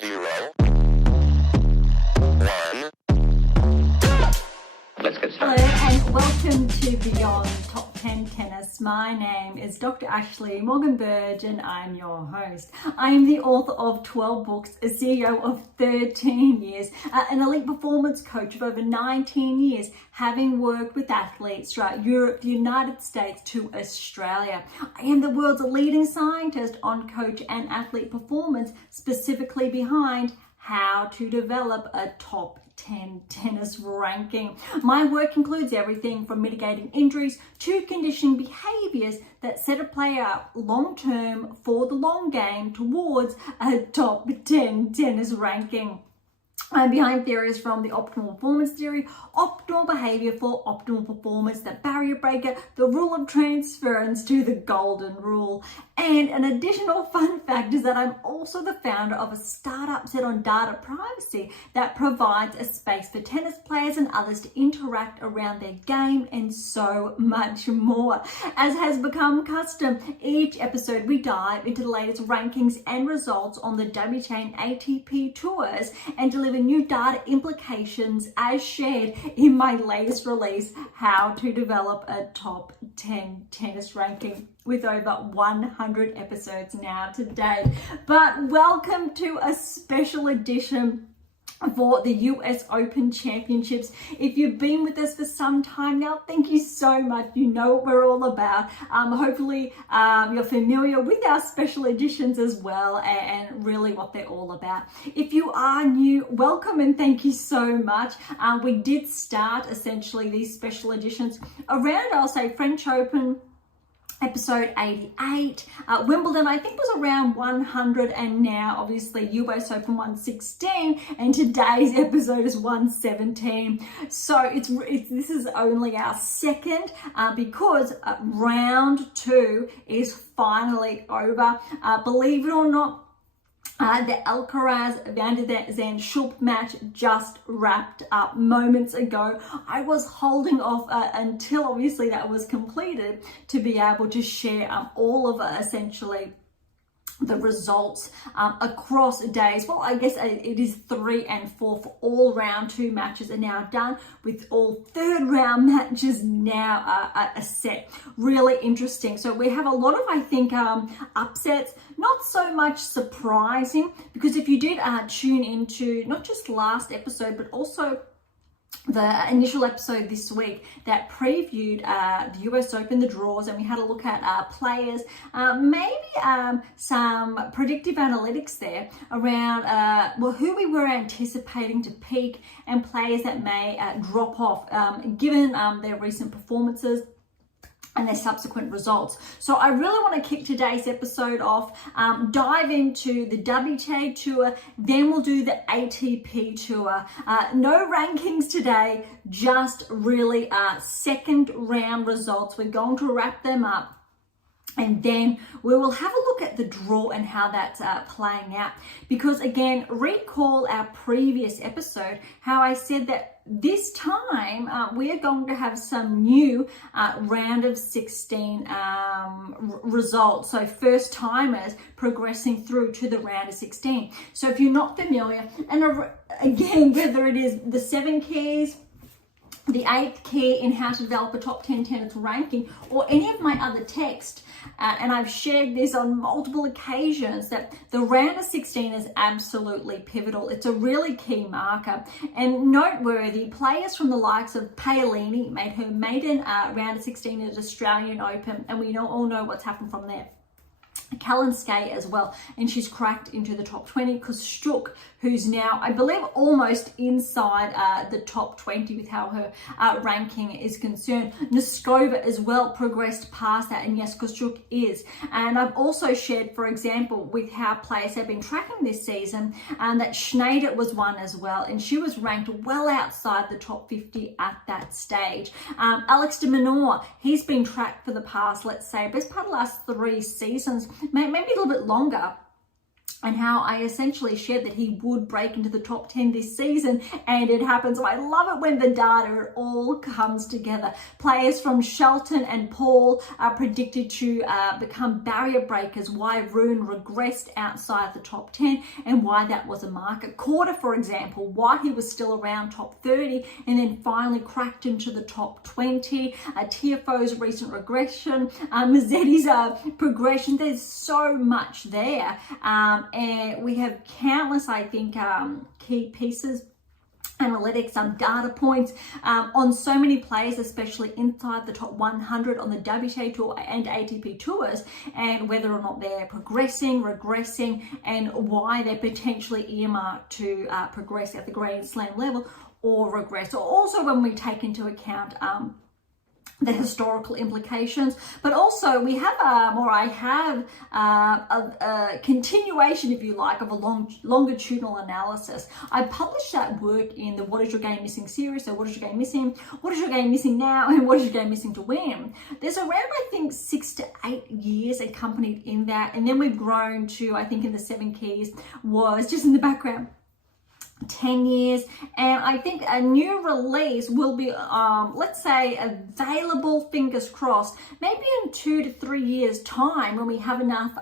0, 1. Let's get Hello started. and welcome to Beyond Top 10 Tennis. My name is Dr. Dr Berge and I'm your host. I am the author of 12 books, a CEO of 13 years, an elite performance coach of over 19 years, having worked with athletes throughout Europe, the United States to Australia. I am the world's leading scientist on coach and athlete performance, specifically behind how to develop a top 10 tennis ranking. My work includes everything from mitigating injuries to conditioning behaviors that set a player up long term for the long game towards a top 10 tennis ranking. I'm behind theories from the optimal performance theory, optimal behavior for optimal performance, the barrier breaker, the rule of transference to the golden rule. And an additional fun fact is that I'm also the founder of a startup set on data privacy that provides a space for tennis players and others to interact around their game and so much more. As has become custom, each episode we dive into the latest rankings and results on the WTA and ATP tours and deliver new data implications as shared in my latest release, How to Develop a Top 10 Tennis Ranking, with over 100 episodes now to date. But welcome to a special edition for the US Open Championships. If you've been with us for some time now, thank you so much. You know what we're all about. Hopefully you're familiar with our special editions as well and really what they're all about. If you are new, welcome and thank you so much. We did start essentially these special editions around, I'll say, French Open episode 88, Wimbledon I think was around 100, and now obviously US Open 116, and today's episode is 117. So this is only our second because round 2 is finally over. Believe it or not, the Alcaraz Van de Zandschulp match just wrapped up moments ago. I was holding off until obviously that was completed to be able to share all of essentially the results across days. Well, I guess it is 3 and 4 for all round 2 matches are now done, with all third round matches now set. Really interesting. So we have a lot of, I think, upsets, not so much surprising, because if you did tune into not just last episode, but also the initial episode this week that previewed the US Open, the draws, and we had a look at players, maybe some predictive analytics there around who we were anticipating to peak and players that may drop off given their recent performances and their subsequent results. So I really want to kick today's episode off, dive into the WTA Tour, then we'll do the ATP Tour. No rankings today, just really second round results. We're going to wrap them up, and then we will have a look at the draw and how that's playing out. Because again, recall our previous episode, how I said that this time we are going to have some new round of 16 results. So first timers progressing through to the round of 16. So if you're not familiar, and again, whether it is the 7 keys, the 8th key in how to develop a top 10 tennis ranking, or any of my other text, and I've shared this on multiple occasions, that the round of 16 is absolutely pivotal. It's a really key marker. And noteworthy, players from the likes of Paolini made her maiden round of 16 at Australian Open, and we all know what's happened from there. Kalinske as well, and she's cracked into the top 20. Kostyuk, who's now, I believe, almost inside the top 20 with how her ranking is concerned. Noskova as well progressed past that, and yes, Kostyuk is. And I've also shared, for example, with how players have been tracking this season, that Schneider was one as well, and she was ranked well outside the top 50 at that stage. Alex de Minaur, he's been tracked for the past, let's say, best part of the last 3 seasons, maybe a little bit longer. and how I essentially shared that he would break into the top 10 this season, and it happens. So I love it when the data, it all comes together. Players from Shelton and Paul are predicted to become barrier breakers, why Rune regressed outside the top 10 and why that was a marker. Quarter, for example, why he was still around top 30 and then finally cracked into the top 20. Tiafoe's recent regression, Mazzetti's progression. There's so much there. And we have countless, I think, key pieces, analytics, data points on so many players, especially inside the top 100 on the WTA Tour and ATP Tours, and whether or not they're progressing, regressing, and why they're potentially earmarked to progress at the Grand Slam level or regress. Also, when we take into account the historical implications, but also we have I have a continuation, if you like, of a longitudinal analysis. I published that work in the What Is Your Game Missing series. So what is your game missing? What is your game missing now? And what is your game missing to win? There's around, I think, 6 to 8 years accompanied in that. And then we've grown to, I think in the 7 keys was just in the background, 10 years, and I think a new release will be let's say available, fingers crossed, maybe in 2 to 3 years time, when we have enough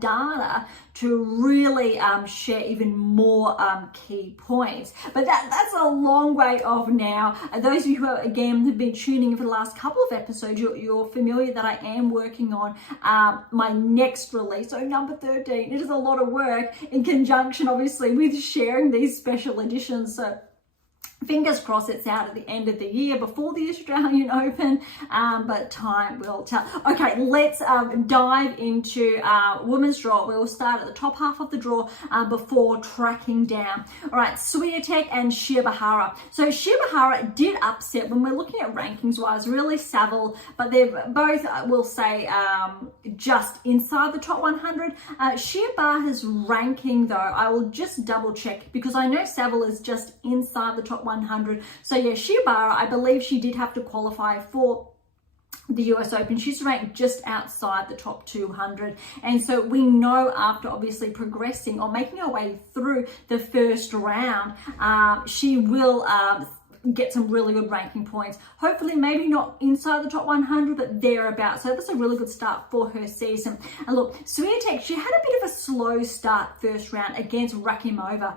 data to really share even more key points. But that's a long way off now. Those of you who again have been tuning in for the last couple of episodes, you're familiar that I am working on my next release, so number 13. It is a lot of work in conjunction, obviously, with sharing these special editions. So fingers crossed it's out at the end of the year before the Australian Open, but time will tell. Okay, let's dive into women's draw. We'll start at the top half of the draw before tracking down. All right, Swiatek and Shibahara. So Shibahara did upset when we're looking at rankings wise, really Saville, but they're both, we'll say, just inside the top 100. Shibahara's ranking, though, I will just double check because I know Saville is just inside the top 100. So yeah, Shibahara, I believe she did have to qualify for the US Open. She's ranked just outside the top 200. And so we know after obviously progressing or making her way through the first round, she will get some really good ranking points. Hopefully maybe not inside the top 100, but thereabouts. So that's a really good start for her season. And look, Swiatek, she had a bit of a slow start first round against Rakimova.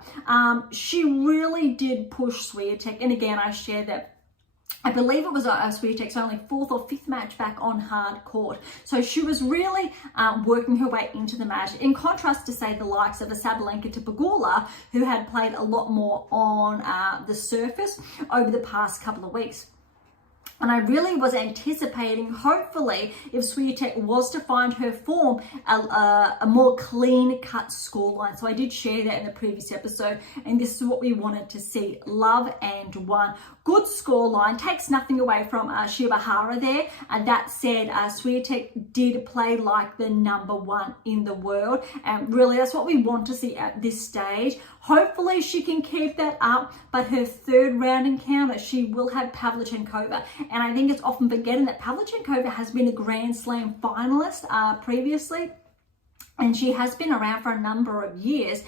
She really did push Swiatek. And again, I shared that I believe it was Swiatek's only 4th or 5th match back on hard court. So she was really working her way into the match, in contrast to, say, the likes of a Sabalenka to Pegula, who had played a lot more on the surface over the past couple of weeks. And I really was anticipating, hopefully, if Swiatek was to find her form, a more clean-cut scoreline. So I did share that in the previous episode, and this is what we wanted to see. Love and 1. Good scoreline, takes nothing away from Shibahara there. And that said, Swiatek did play like the number 1 in the world. And really, that's what we want to see at this stage. Hopefully, she can keep that up. But her 3rd round encounter, she will have Pavlyuchenkova. And I think it's often forgetting that Pavlyuchenkova has been a Grand Slam finalist previously. And she has been around for a number of years,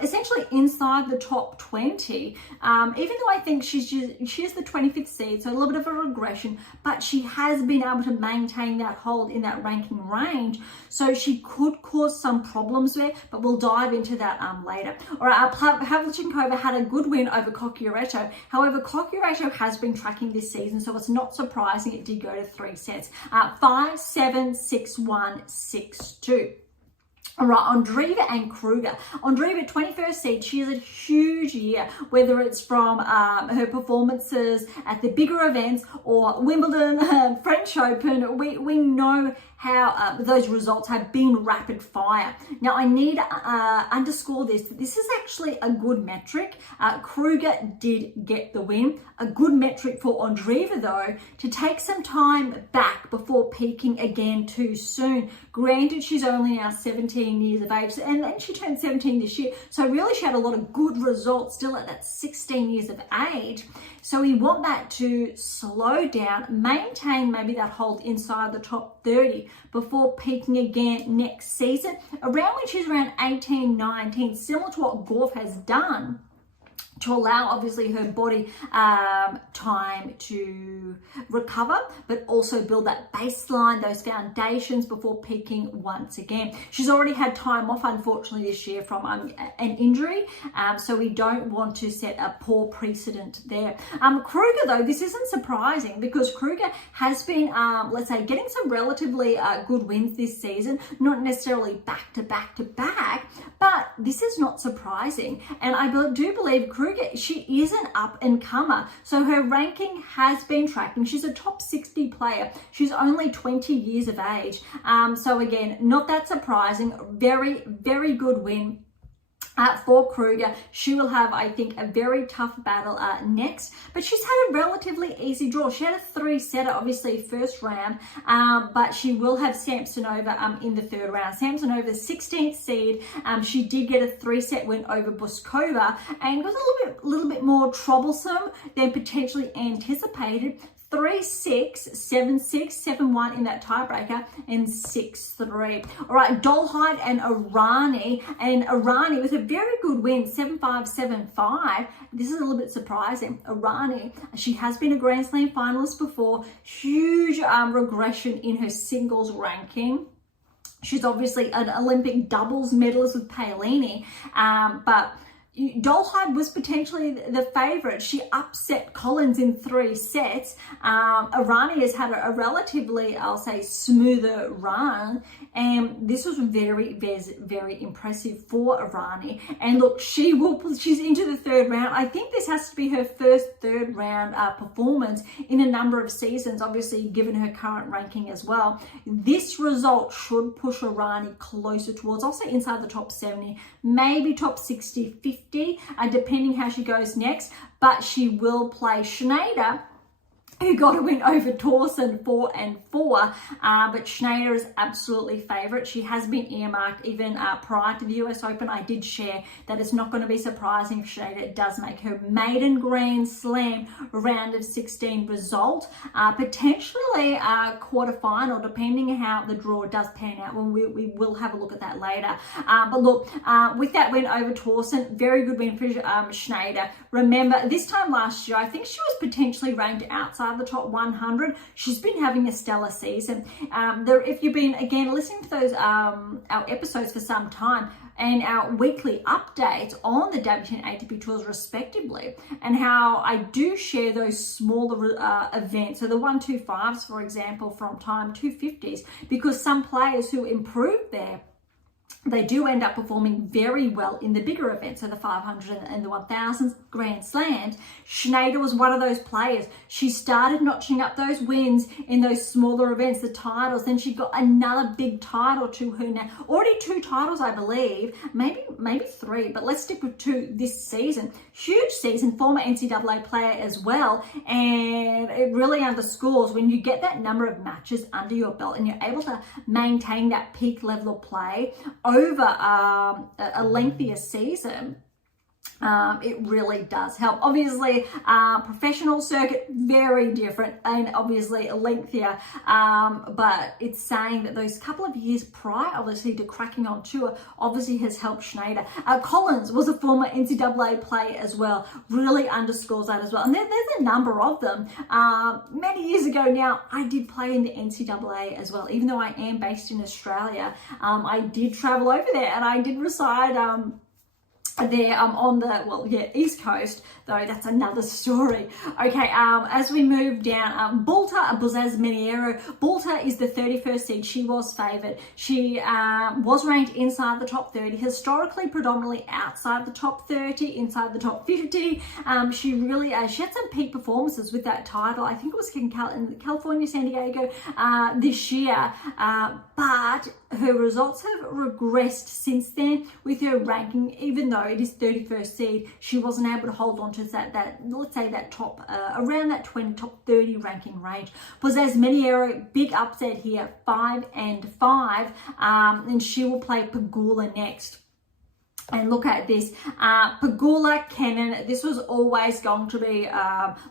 essentially inside the top 20, even though I think she is the 25th seed, so a little bit of a regression, but she has been able to maintain that hold in that ranking range, so she could cause some problems there, but we'll dive into that later. All right, Pavlyuchenkova had a good win over Cocchiaretto. However, Cocchiaretto has been tracking this season, so it's not surprising it did go to 3 sets. 5-7, 6-1, 6-2. All right, Andreeva and Kruger. Andreeva, 21st seed, she has a huge year, whether it's from her performances at the bigger events or Wimbledon, French Open. We know how those results have been rapid fire. Now, I need to underscore this. This is actually a good metric. Kruger did get the win. A good metric for Andreeva, though, to take some time back before peaking again too soon. Granted, she's only now 17 years of age, and then she turned 17 this year. So really, she had a lot of good results still at that 16 years of age. So we want that to slow down, maintain maybe that hold inside the top top 30 before peaking again next season, around when she's around 18, 19, similar to what Gorf has done, to allow obviously her body time to recover, but also build that baseline, those foundations before peaking once again. She's already had time off, unfortunately, this year from an injury, so we don't want to set a poor precedent there. Kruger, though, this isn't surprising because Kruger has been, let's say, getting some relatively good wins this season, not necessarily back to back to back, but this is not surprising. And I do believe Kruger, she is an up and comer, so her ranking has been tracking. She's a top 60 player. She's only 20 years of age, so again, not that surprising. Very, very good win for Kruger. She will have, I think, a very tough battle next, but she's had a relatively easy draw. She had a 3-setter, obviously, first round, but she will have Samsonova in the third round. Samsonova, 16th seed. She did get a 3-set win over Buskova and was a little bit more troublesome than potentially anticipated. 3-6, 7-6, 7-1 in that tiebreaker, and 6-3. All right, Dolhide and Irani. And Irani with a very good win, 7-5, 7-5. This is a little bit surprising. Irani, she has been a Grand Slam finalist before. Huge regression in her singles ranking. She's obviously an Olympic doubles medalist with Paolini, but Dolhide was potentially the favorite. She upset Collins in 3 sets. Irani has had a relatively, I'll say, smoother run, and this was very, very impressive for Irani. And look, she's into the third round. I think this has to be her first third round performance in a number of seasons, obviously given her current ranking as well. This result should push Irani closer towards, I'll say, inside the top 70, maybe top 60, 50, depending how she goes next. But she will play Schneider, who got a win over Torsen 4-4, but Schneider is absolutely favourite. She has been earmarked even prior to the US Open. I did share that it's not going to be surprising if Schneider does make her maiden Grand Slam round of 16 result, potentially a quarterfinal, depending how the draw does pan out. When we will have a look at that later. But look, with that win over Torsen, very good win for Schneider. Remember, this time last year, I think she was potentially ranked outside the top 100. She's been having a stellar season. If you've been, again, listening to those our episodes for some time and our weekly updates on the WTA ATP tours respectively, and how I do share those smaller events, so the 125s, for example, from time 250s, because some players who improve there, they do end up performing very well in the bigger events, so the 500 and the 1000 Grand Slams. Schneider was one of those players. She started notching up those wins in those smaller events, the titles. Then she got another big title to her now. Already 2 titles, I believe, maybe 3, but let's stick with 2 this season. Huge season, former NCAA player as well, and it really underscores when you get that number of matches under your belt and you're able to maintain that peak level of play over a lengthier season. It really does help. Obviously, professional circuit, very different and obviously lengthier, but it's saying that those couple of years prior, obviously, to cracking on tour, obviously has helped Schneider. Collins was a former NCAA player as well, really underscores that as well. And there's a number of them. Many years ago now, I did play in the NCAA as well. Even though I am based in Australia, I did travel over there and I did reside there on the East Coast, though that's another story. Okay, as we move down, Buzzaz Meniero. Bulta is the 31st seed. She was favoured. She was ranked inside the top 30, historically predominantly outside the top 30, inside the top 50. She really she had some peak performances with that title. I think it was in California, San Diego this year, but her results have regressed since then with her ranking. Even though it is 31st seed, she wasn't able to hold on to that let's say that top around that top 30 ranking range. Buzzaz Meniero, big upset here, 5-5, and she will play Pegula next. And look at this, Pegula, Kenin, this was always going to be,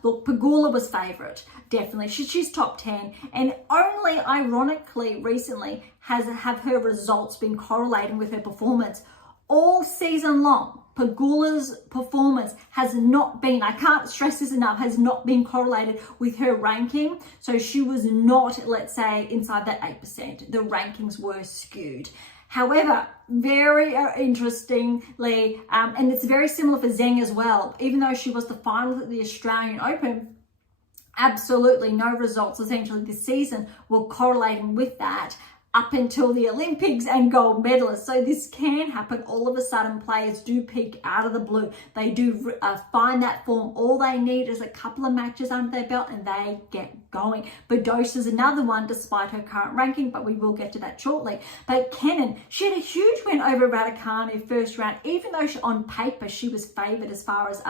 look, Pegula was favourite, definitely. She's top 10. And only, ironically, recently, have her results been correlating with her performance. All season long, Pegula's performance has not been, I can't stress this enough, has not been correlated with her ranking. So she was not, let's say, inside that 8%. The rankings were skewed. However, very interestingly, and it's very similar for Zheng as well, even though she was the finalist at the Australian Open, absolutely no results essentially this season were correlating with that up until the Olympics and gold medalists. So this can happen. All of a sudden, players do peak out of the blue. They do find that form. All they need is a couple of matches under their belt and they get going. Badosa's another one, despite her current ranking, but we will get to that shortly. But Kenin, she had a huge win over Raducanu first round, even though on paper she was favoured as far as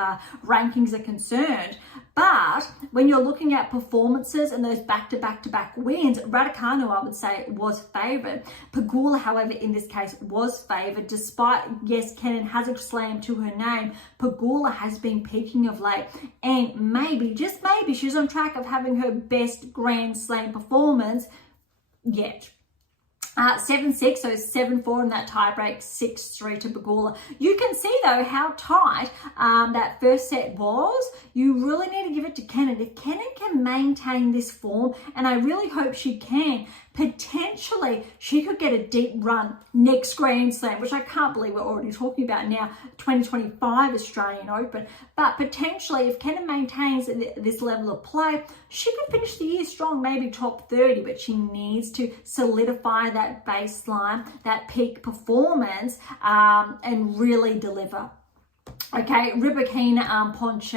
rankings are concerned. But when you're looking at performances and those back-to-back-to-back wins, Raducanu, I would say, was favoured. Pegula, however, in this case, was favoured. Despite, yes, Kenin has a slam to her name, Pegula has been peaking of late. And maybe, just maybe, she's on track of having her best Grand Slam performance yet. 7-6, so 7-4 in that tiebreak, 6-3 to Pegula. You can see though how tight that first set was. You really need to give it to Kenin. If Kenin can maintain this form, and I really hope she can, potentially she could get a deep run next Grand Slam, which I can't believe we're already talking about now, 2025 Australian Open. But potentially, if Kenin maintains this level of play, she could finish the year strong, maybe top 30, but she needs to solidify that baseline, that peak performance, and really deliver. Okay, Rybakina Ponce.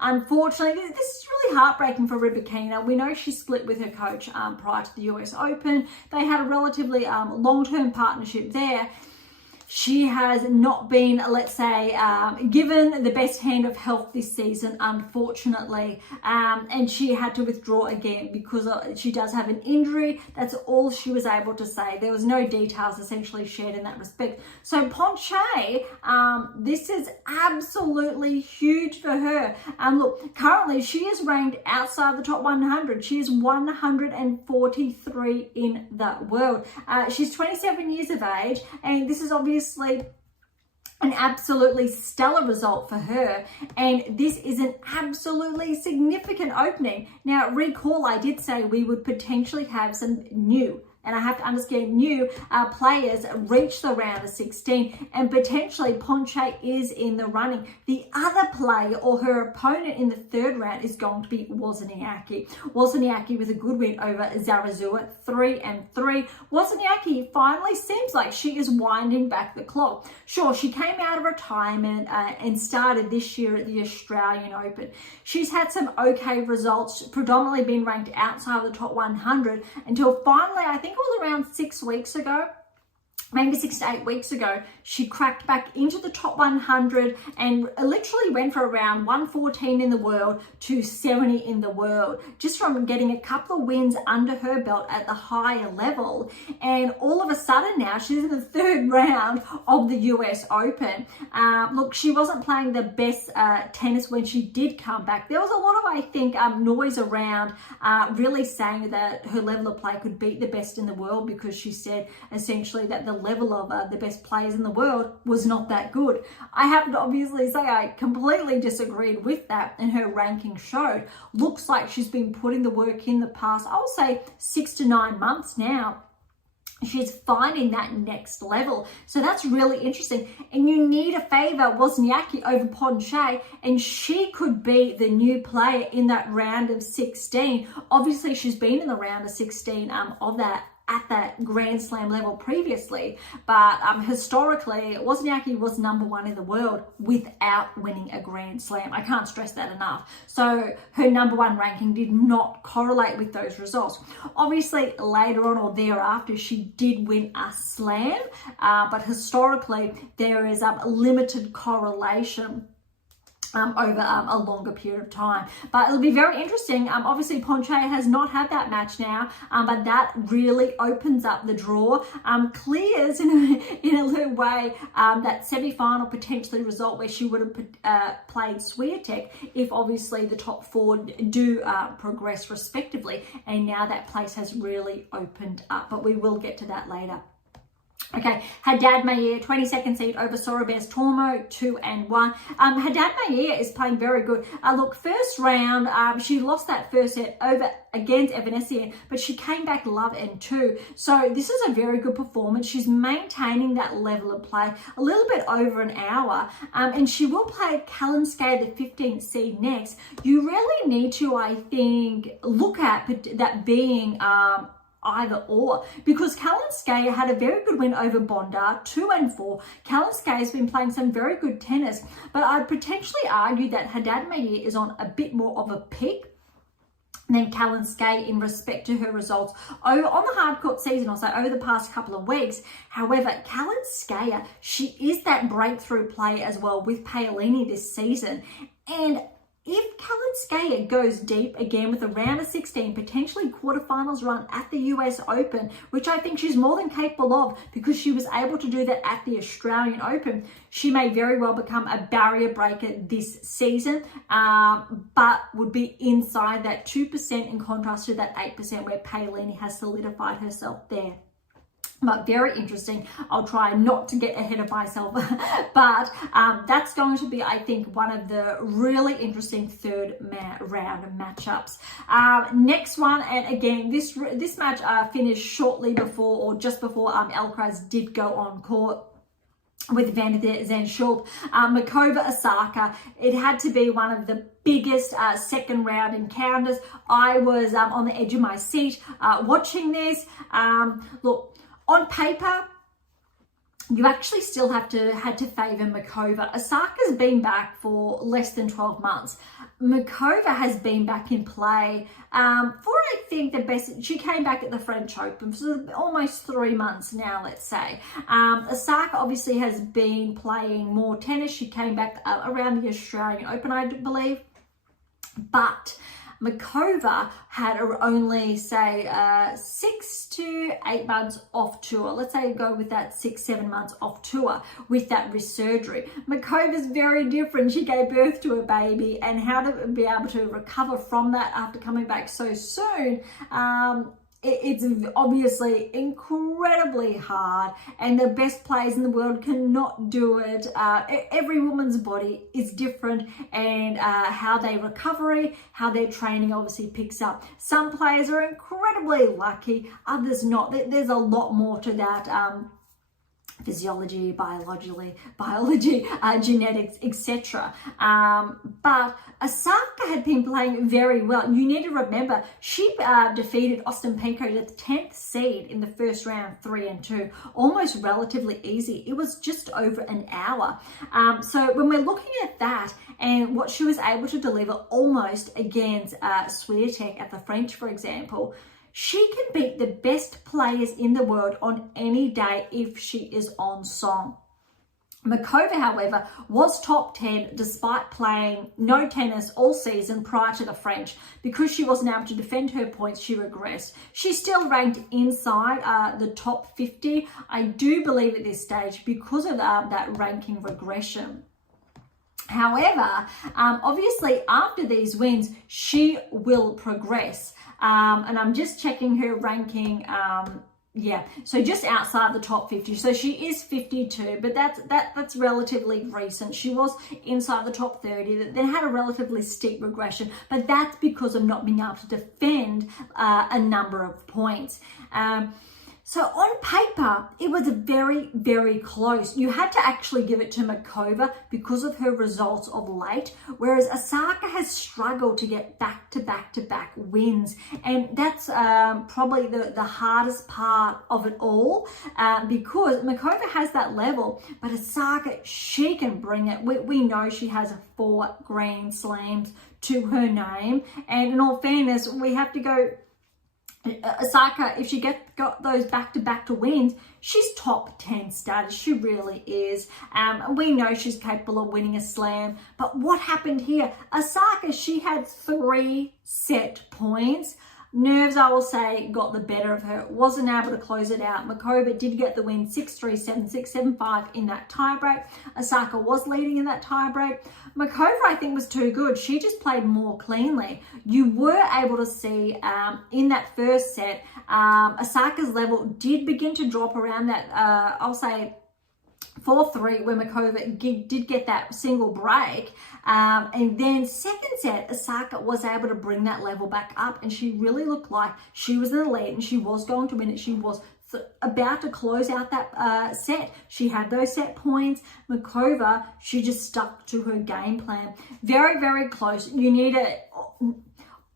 Unfortunately, this is really heartbreaking for Rybakina. We know she split with her coach prior to the US Open. They had a relatively long-term partnership there. She has not been, let's say, given the best hand of health this season, unfortunately, and she had to withdraw again because she does have an injury. That's all she was able to say. There was no details essentially shared in that respect. So Ponce, this is absolutely huge for her. Look, currently she is ranked outside the top 100. She is 143 in the world. She's 27 years of age, and this is obviously an absolutely stellar result for her, and this is an absolutely significant opening. Now recall, I did say we would potentially have some new, and I have to understand, new players reach the round of 16, and potentially Ponce is in the running. The other player or her opponent in the third round is going to be Wozniacki. Wozniacki with a good win over Zarazua, 3-3. Wozniacki finally seems like she is winding back the clock. Sure, she came out of retirement and started this year at the Australian Open. She's had some okay results, predominantly been ranked outside of the top 100 until finally, I think it was around 6 weeks ago, maybe 6 to 8 weeks ago, she cracked back into the top 100 and literally went for around 114 in the world to 70 in the world, just from getting a couple of wins under her belt at the higher level. And all of a sudden now, she's in the third round of the US Open. Look, she wasn't playing the best tennis when she did come back. There was a lot of, I think, noise around really saying that her level of play could beat the best in the world, because she said essentially that the level of the best players in the world was not that good. I have to obviously say I completely disagreed with that, and her ranking showed. Looks like she's been putting the work in the past, I'll say 6 to 9 months now. She's finding that next level. So that's really interesting. And you need to favour Wozniacki over Ponce, and she could be the new player in that round of 16. Obviously, she's been in the round of 16 of that at that Grand Slam level previously, but historically, Wozniacki was #1 in the world without winning a Grand Slam. I can't stress that enough. So her #1 ranking did not correlate with those results. Obviously, later on or thereafter, she did win a slam, but historically, there is a limited correlation over a longer period of time. But it'll be very interesting. Obviously, Ponche has not had that match now, but that really opens up the draw, clears in a little way that semi-final potentially result where she would have played Swiatek if obviously the top four do progress respectively. And now that place has really opened up, but we will get to that later. Okay, Haddad Mayer, 22nd seed over Sorobes Tormo, 2-1. Haddad Mayer is playing very good. Look, first round, she lost that first set over against Evanescence, but she came back love and 2. So this is a very good performance. She's maintaining that level of play, a little bit over an hour, and she will play Kalinske, the 15th seed next. You really need to, I think, look at that being either or, because Kalinske had a very good win over Bondar, 2-4. Kalinske has been playing some very good tennis, but I'd potentially argue that Haddad Mayer is on a bit more of a peak than Kalinske in respect to her results over on the hardcourt season, also over the past couple of weeks. However, Kalinske, she is that breakthrough player as well with Paolini this season, and if Kalinske goes deep again with a round of 16, potentially quarterfinals run at the US Open, which I think she's more than capable of because she was able to do that at the Australian Open, she may very well become a barrier breaker this season, but would be inside that 2% in contrast to that 8% where Paolini has solidified herself there. But very interesting. I'll try not to get ahead of myself, but that's going to be, I think, one of the really interesting third round matchups. Next one, and again, this match finished shortly before, or just before Alcaraz did go on court with Van der Zandschulp. Makova Osaka, it had to be one of the biggest second round encounters. I was on the edge of my seat watching this. Look, on paper, you actually still had to favour Makova. Osaka's been back for less than 12 months. Makova has been back in play for, I think, the best. She came back at the French Open for almost 3 months now, let's say. Osaka obviously has been playing more tennis. She came back around the Australian Open, I believe. But Makova had only, say, 6 to 8 months off tour. Let's say go with that 6-7 months off tour with that wrist surgery. Makova's very different. She gave birth to a baby, and how to be able to recover from that after coming back so soon, it's obviously incredibly hard, and the best players in the world cannot do it. Every woman's body is different, and how they recovery, how their training obviously picks up. Some players are incredibly lucky, others not. There's a lot more to that. Physiology, biology, genetics, etc. But Osaka had been playing very well. You need to remember, she defeated Ostapenko at the 10th seed in the first round, 3-2, almost relatively easy. It was just over an hour. So when we're looking at that and what she was able to deliver almost against Swiatek at the French, for example, she can beat the best players in the world on any day if she is on song. Makova, however, was top 10 despite playing no tennis all season prior to the French. Because she wasn't able to defend her points, she regressed. She's still ranked inside the top 50, I do believe, at this stage because of that ranking regression. However, obviously after these wins, she will progress. And I'm just checking her ranking. So just outside the top 50. So she is 52, but that's relatively recent. She was inside the top 30, then had a relatively steep regression, but that's because of not being able to defend a number of points. So on paper, it was very, very close. You had to actually give it to Makova because of her results of late, whereas Osaka has struggled to get back-to-back wins. And that's probably the hardest part of it all, because Makova has that level, but Osaka, she can bring it. We know she has 4 Grand Slams to her name. And in all fairness, we have to go Osaka, if she got those back-to-back to wins, she's top 10 status. She really is. We know she's capable of winning a slam. But what happened here? Osaka, she had 3 set points. Nerves, I will say, got the better of her. Wasn't able to close it out. Makova did get the win 6-3, 7-6, 7-5 in that tiebreak. Osaka was leading in that tiebreak. Makova, I think, was too good. She just played more cleanly. You were able to see in that first set, Osaka's level did begin to drop around that, I'll say, 4-3, where Makova did get that single break. And then second set, Osaka was able to bring that level back up, and she really looked like she was in the lead and she was going to win it. She was about to close out that set. She had those set points. Makova, she just stuck to her game plan. Very, very close. You need a...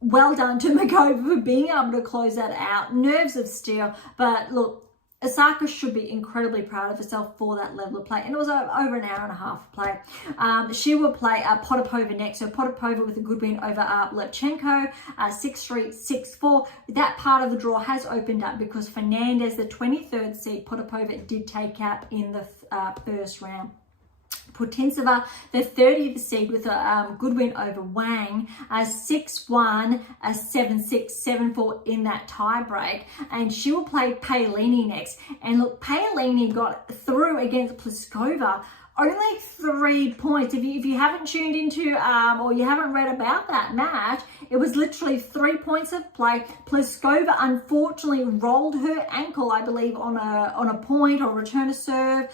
Well done to Makova for being able to close that out. Nerves of steel. But look, Osaka should be incredibly proud of herself for that level of play. And it was over an hour and a half of play. She will play Potapova next. So Potapova with a good win over Levchenko, 6-3, 6-4. That part of the draw has opened up because Fernandez, the 23rd seed, Potapova did take out in the first round. Putintseva, the 30th seed, with a good win over Wang, 6-1, 7-6, 7-4 in that tiebreak. And she will play Paolini next. And look, Paolini got through against Pliskova. Only 3 points. If you haven't tuned into or you haven't read about that match, it was literally 3 points of play. Pliskova unfortunately rolled her ankle, I believe, on a point or return to serve,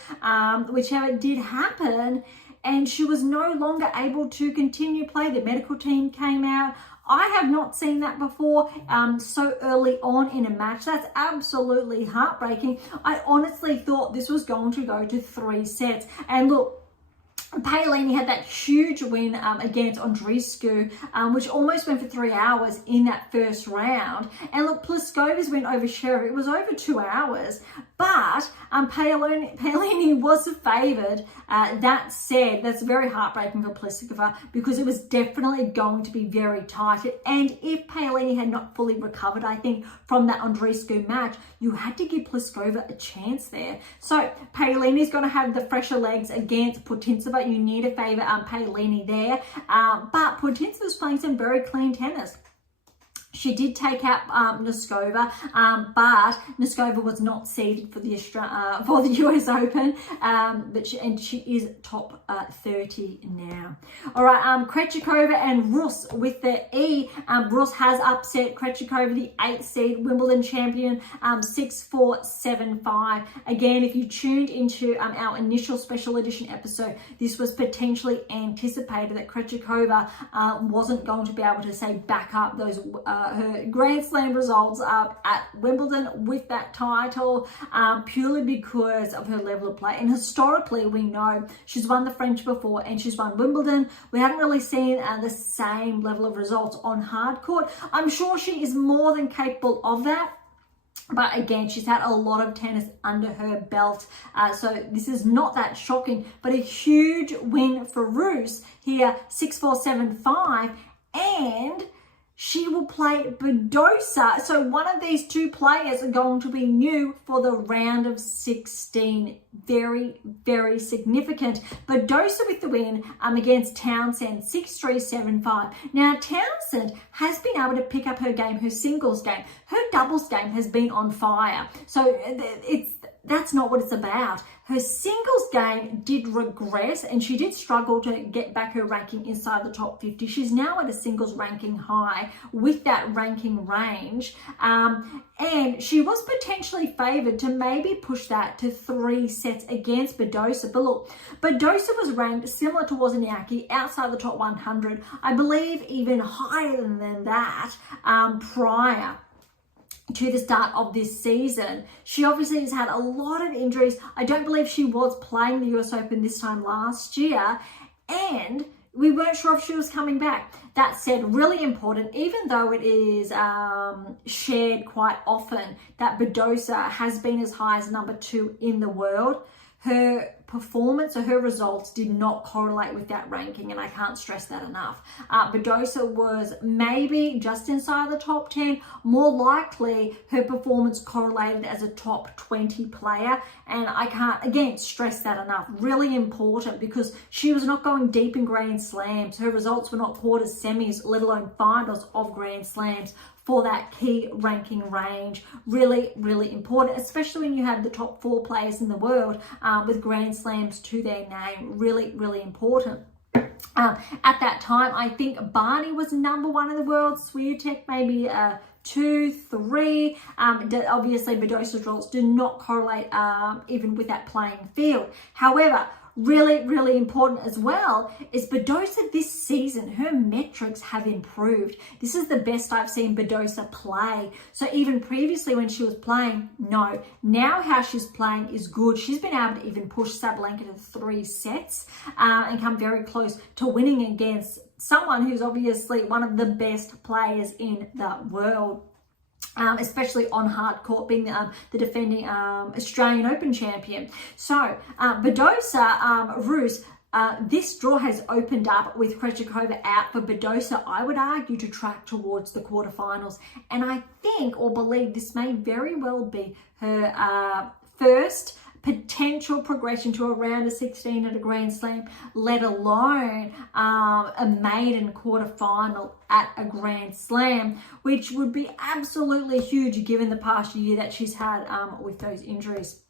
whichever did happen, and she was no longer able to continue play. The medical team came out. I have not seen that before so early on in a match. That's absolutely heartbreaking. I honestly thought this was going to go to 3 sets. And look, Paolini had that huge win against Andreescu, which almost went for 3 hours in that first round. And look, Pliskova's win over Sheriff, it was over 2 hours. But Paolini was favoured. That said, that's very heartbreaking for Pliskova because it was definitely going to be very tight. And if Paolini had not fully recovered, I think, from that Andreescu match, you had to give Pliskova a chance there. So Paolini's going to have the fresher legs against Putintseva. You need to favour Paolini there. But Putintseva's playing some very clean tennis. She did take out Noskova, but Noskova was not seeded for the US Open, but she is top 30 now. All right, Krejcikova and Rus with the E. Rus has upset Krejcikova, the 8th seed Wimbledon champion, 6-4, 7-5. Again, if you tuned into our initial special edition episode, this was potentially anticipated that Krejcikova wasn't going to be able to back up those her Grand Slam results at Wimbledon with that title, purely because of her level of play. And historically, we know she's won the French before and she's won Wimbledon. We haven't really seen the same level of results on hard court. I'm sure she is more than capable of that. But again, she's had a lot of tennis under her belt. So this is not that shocking, but a huge win for Rus here, 6-4, 7-5. And she will play Badosa. So one of these two players are going to be new for the round of 16. Very, very significant. Badosa with the win against Townsend, 6-3, 7-5. Now, Townsend has been able to pick up her game, her singles game. Her doubles game has been on fire. So that's not what it's about. Her singles game did regress and she did struggle to get back her ranking inside the top 50. She's now at a singles ranking high with that ranking range. And she was potentially favoured to maybe push that to 3 sets against Badosa. But look, Badosa was ranked similar to Wozniacki outside the top 100. I believe even higher than that prior to the start of this season. She obviously has had a lot of injuries. I don't believe she was playing the US Open this time last year, and we weren't sure if she was coming back. That said, really important, even though it is shared quite often that Badosa has been as high as number 2 in the world, her performance or her results did not correlate with that ranking, and I can't stress that enough. Badosa was maybe just inside the top 10. More likely her performance correlated as a top 20 player, and I can't again stress that enough. Really important, because she was not going deep in Grand Slams. Her results were not quarters, semis, let alone finals of Grand Slams for that key ranking range. Really, really important, especially when you have the top 4 players in the world with Grand Slams to their name. Really, really important. At that time, I think Barney was number 1 in the world, Swiatek maybe 2, 3. Obviously, Badosa's results do not correlate even with that playing field. However, really, really important as well is Badosa this season, her metrics have improved. This is the best I've seen Badosa play. So even previously when she was playing, no. Now how she's playing is good. She's been able to even push Sabalenka to 3 sets and come very close to winning against someone who's obviously one of the best players in the world. Especially on hard court, being the defending Australian Open champion. So Badosa, Rus, this draw has opened up with Krejcikova out for Badosa, I would argue, to track towards the quarterfinals. And I think or believe this may very well be her first potential progression to a round of 16 at a Grand Slam, let alone a maiden quarterfinal at a Grand Slam, which would be absolutely huge given the past year that she's had with those injuries.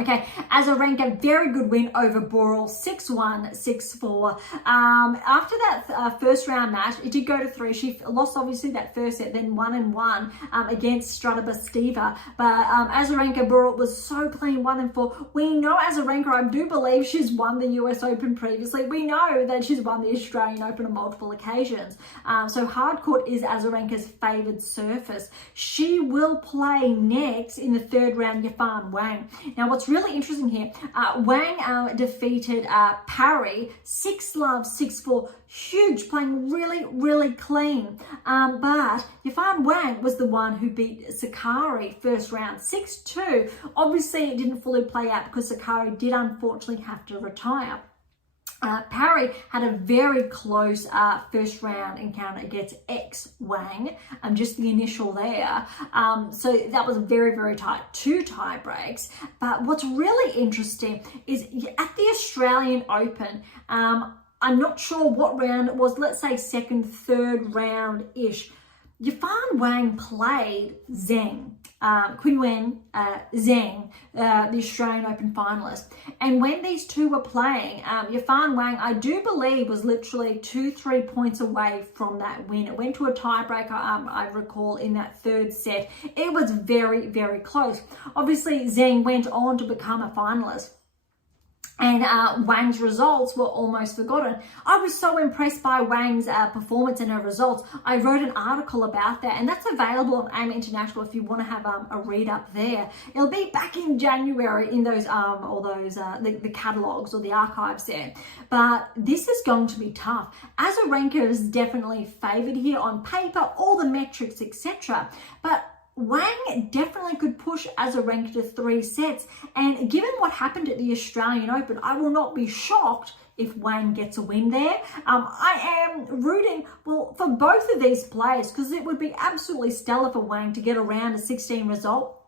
Okay, Azarenka, very good win over Boral, 6-1, 6-4. After that first round match, it did go to 3. She lost obviously that first set, then 1-1 against Stratobastiva. But Azarenka, Boral was so clean, 1-4. We know Azarenka, I do believe she's won the US Open previously. We know that she's won the Australian Open on multiple occasions. So hard court is Azarenka's favoured surface. She will play next in the 3rd round, Yafan Wang. Now, what's really interesting here, Wang defeated Parry 6-love, 6-4, huge, playing really, really clean. But Yafan Wang was the one who beat Sakari first round 6-2. Obviously, it didn't fully play out because Sakari did unfortunately have to retire. Parry had a very close first round encounter against Wang, just the initial there. So that was very, very tight, 2 tie breaks. But what's really interesting is at the Australian Open, I'm not sure what round it was, let's say 2nd, 3rd round-ish, Yafan Wang played Zheng, Qinwen Zheng, the Australian Open finalist. And when these two were playing, Yafan Wang, I do believe, was literally 2-3 points away from that win. It went to a tiebreaker, I recall, in that 3rd set. It was very, very close. Obviously, Zheng went on to become a finalist. And Wang's results were almost forgotten. I was so impressed by Wang's performance and her results. I wrote an article about that, and that's available on AIM International if you want to have a read up there. It'll be back in January in those the catalogs or the archives there. But this is going to be tough. Azarenka is definitely favoured here on paper, all the metrics, etc. But Wang definitely could push Azarenka to 3 sets, and given what happened at the Australian Open, I will not be shocked if Wang gets a win there. I am rooting, well, for both of these players, because it would be absolutely stellar for Wang to get a round of 16 result.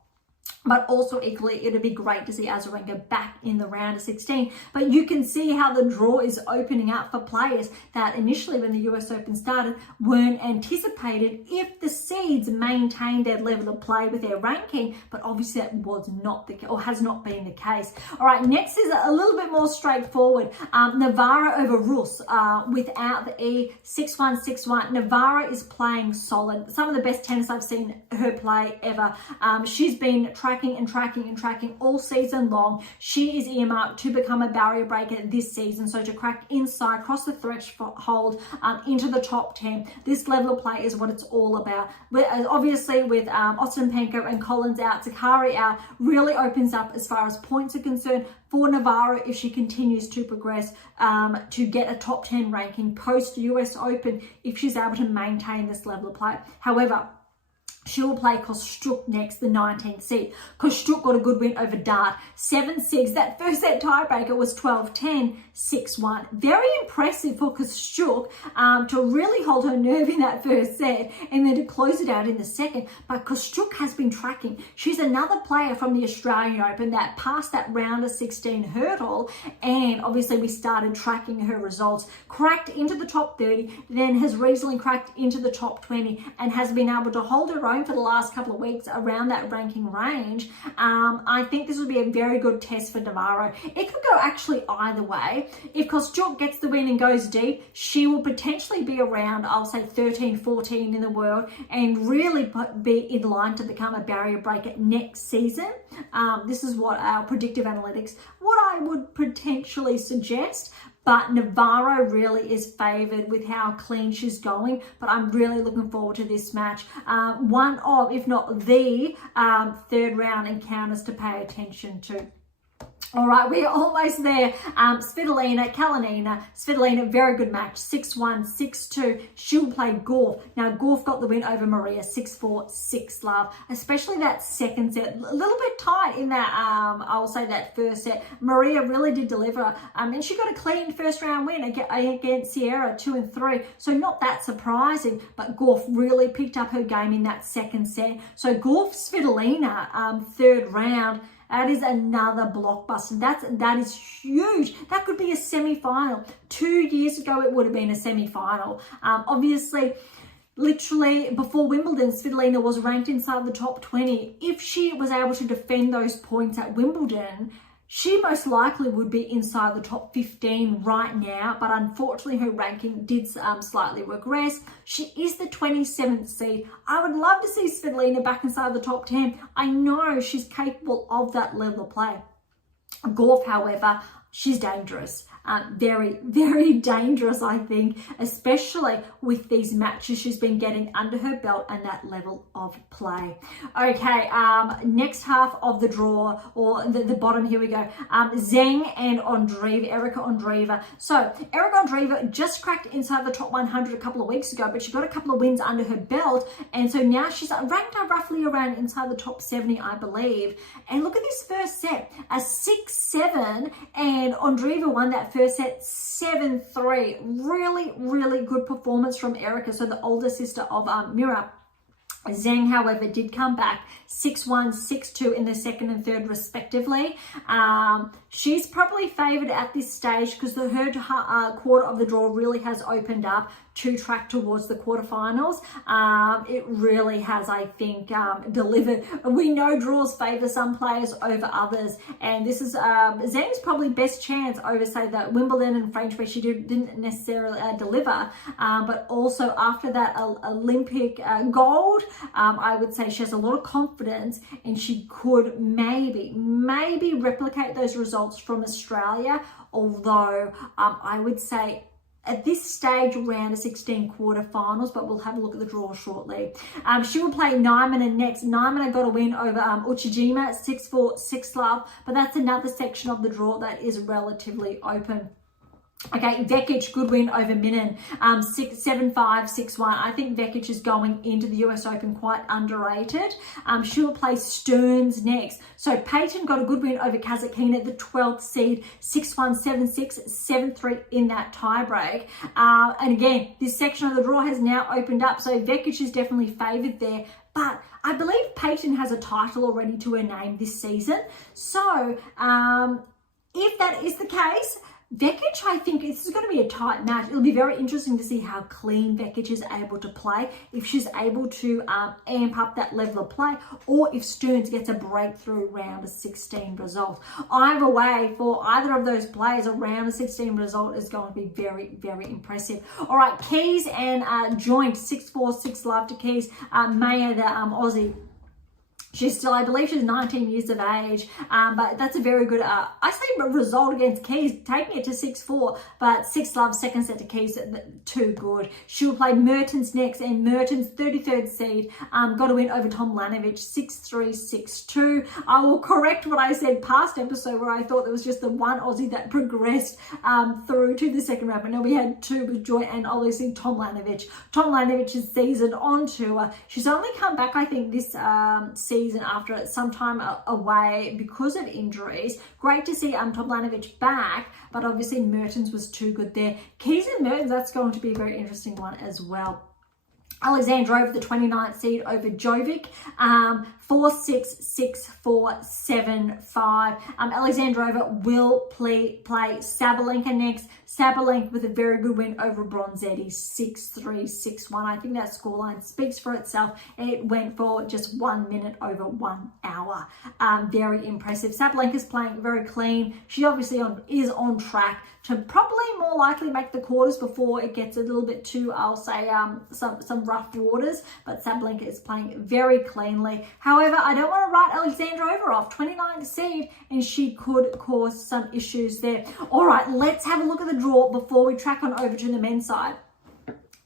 But also equally, it'd be great to see Azarenka back in the round of 16. But you can see how the draw is opening up for players that initially, when the US Open started, weren't anticipated if the seeds maintained their level of play with their ranking. But obviously that was not the or has not been the case. All right, next is a little bit more straightforward. Navarro over Rus without the E, 6-1, 6-1. Navarro is playing solid. Some of the best tennis I've seen her play ever. She's been tracking all season long. She is earmarked to become a barrier breaker this season, so to crack inside, cross the threshold into the top 10. This level of play is what it's all about. Obviously, with Ostapenko and Collins out, Sakari out, really opens up as far as points are concerned for Navarro if she continues to progress to get a top 10 ranking post US Open if she's able to maintain this level of play. However, She will play Kostruk next, the 19th seed. Kostruk got a good win over Dart. 7-6. That first set tiebreaker was 12-10, 6-1. Very impressive for Kostruk to really hold her nerve in that first set and then to close it out in the second. But Kostruk has been tracking. She's another player from the Australian Open that passed that round of 16 hurdle, and obviously we started tracking her results. Cracked into the top 30, then has recently cracked into the top 20 and has been able to hold her own for the last couple of weeks around that ranking range. I think this would be a very good test for Navarro. It could go actually either way. If Kostruk gets the win and goes deep, she will potentially be around, I'll say 13, 14 in the world and really be in line to become a barrier breaker next season. This is what our predictive analytics, what I would potentially suggest. But Navarro really is favoured with how clean she's going. But I'm really looking forward to this match. One of, if not the third round encounters to pay attention to. All right, we're almost there. Svitolina, Kalinina. Svitolina, very good match. 6-1, 6-2. She'll play Gauff. Now, Gauff got the win over Maria, 6-4, 6-love. Especially that second set. A little bit tight in that, I'll say that first set. Maria really did deliver. And she got a clean first round win against Sierra, 2-3. So not that surprising. But Gauff really picked up her game in that second set. So Gauff, Svitolina, third round. That is another blockbuster. That is huge. That could be a semi-final. 2 years ago, it would have been a semi-final. Obviously, literally before Wimbledon, Svitolina was ranked inside the top 20. If she was able to defend those points at Wimbledon, she most likely would be inside the top 15 right now, but unfortunately her ranking did slightly regress. She is the 27th seed. I would love to see Svitolina back inside the top 10. I know she's capable of that level of play. Gauff, however, she's dangerous. Very, very dangerous, I think, especially with these matches she's been getting under her belt and that level of play. Okay, next half of the draw, or the bottom, here we go. Zheng and Andreeva, Erica Andreeva. So, Erica Andreeva just cracked inside the top 100 a couple of weeks ago, but she got a couple of wins under her belt, and so now she's ranked roughly around inside the top 70, I believe. And look at this first set, a 6-7, and Andreeva won that first set 7-3. Really, really good performance from Erica, so the older sister of Mira. Zheng, however, did come back 6-1, 6-2 in the second and third respectively. She's probably favoured at this stage because her quarter of the draw really has opened up to track towards the quarterfinals. It really has, I think, delivered. We know draws favour some players over others, and this is Zheng's probably best chance over, say, the Wimbledon and French, where she didn't necessarily deliver, but also after that Olympic gold, I would say she has a lot of confidence, and she could maybe replicate those results from Australia, although I would say at this stage around a 16 quarterfinals, but we'll have a look at the draw shortly. She will play Nijmegen next. Nijmegen got a win over Uchijima, 6-4, 6-love, but that's another section of the draw that is relatively open. Okay, Vekic, good win over Minen, 7-5, 6-1. I think Vekic is going into the US Open quite underrated. She'll play Stearns next. So Peyton got a good win over Kazakhina, the 12th seed, 6-1, 7-6, 7-3 in that tiebreak. And again, this section of the draw has now opened up, so Vekic is definitely favoured there. But I believe Peyton has a title already to her name this season. So if that is the case, Vekic, I think this is going to be a tight match. It'll be very interesting to see how clean Vekic is able to play, if she's able to amp up that level of play, or if Stearns gets a breakthrough round of 16 result. Either way, for either of those players, a round of 16 result is going to be very, very impressive. All right, Keys and Joint, 6-4, 6-love to Keys. Maya, the Aussie. She's still, I believe she's 19 years of age, but that's a very good, I say result against Keys, taking it to 6-4, but 6-love, second set to Keys, too good. She'll play Mertens next, and Mertens, 33rd seed, got a win over Tomljanovic, 6-3, 6-2. I will correct what I said past episode where I thought there was just the one Aussie that progressed through to the second round, but no, we had two with Joy and obviously Tomljanovic. Tomljanovic's season on tour. She's only come back, I think, this season after some time away because of injuries. Great to see Tomljanovic back, but obviously Mertens was too good there. Keys and Mertens, that's going to be a very interesting one as well. Alexandrova, the 29th seed over Jovic, 4-6, 6-4, 7-5. Alexandrova will play Sabalenka next. Sabalenka with a very good win over Bronzetti, 6-3, 6-1. I think that scoreline speaks for itself. It went for just 1 minute over 1 hour. Very impressive. Sabalenka's playing very clean. She obviously is on track to probably more likely make the quarters before it gets a little bit too, I'll say, some rough waters. But Sabalenka is playing very cleanly. However, I don't want to write Alexandrova off. 29th seed, and she could cause some issues there. All right, let's have a look at the draw before we track on over to the men's side.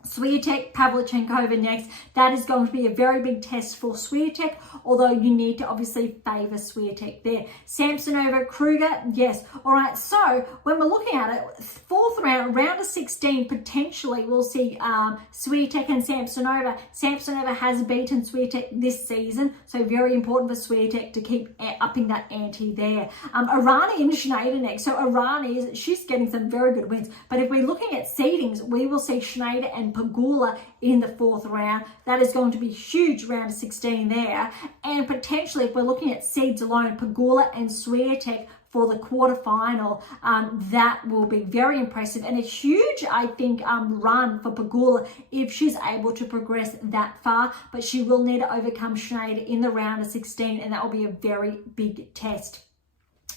Swiatek, Pavlyuchenkova over next. That is going to be a very big test for Swiatek, although you need to obviously favour Swiatek there. Samsonova, Kruger, yes. All right, so when we're looking at it, fourth round, round of 16, potentially we'll see Swiatek and Samsonova. Samsonova has beaten Swiatek this season, so very important for Swiatek to keep upping that ante there. Irani and Schneider next. So Irani, she's getting some very good wins, but if we're looking at seedings, we will see Schneider and Pegula in the fourth round. That is going to be huge, round of 16 there. And potentially, if we're looking at seeds alone, Pegula and Swiatek for the quarterfinal, that will be very impressive and a huge, I think, run for Pegula if she's able to progress that far. But she will need to overcome Schneider in the round of 16, and that will be a very big test.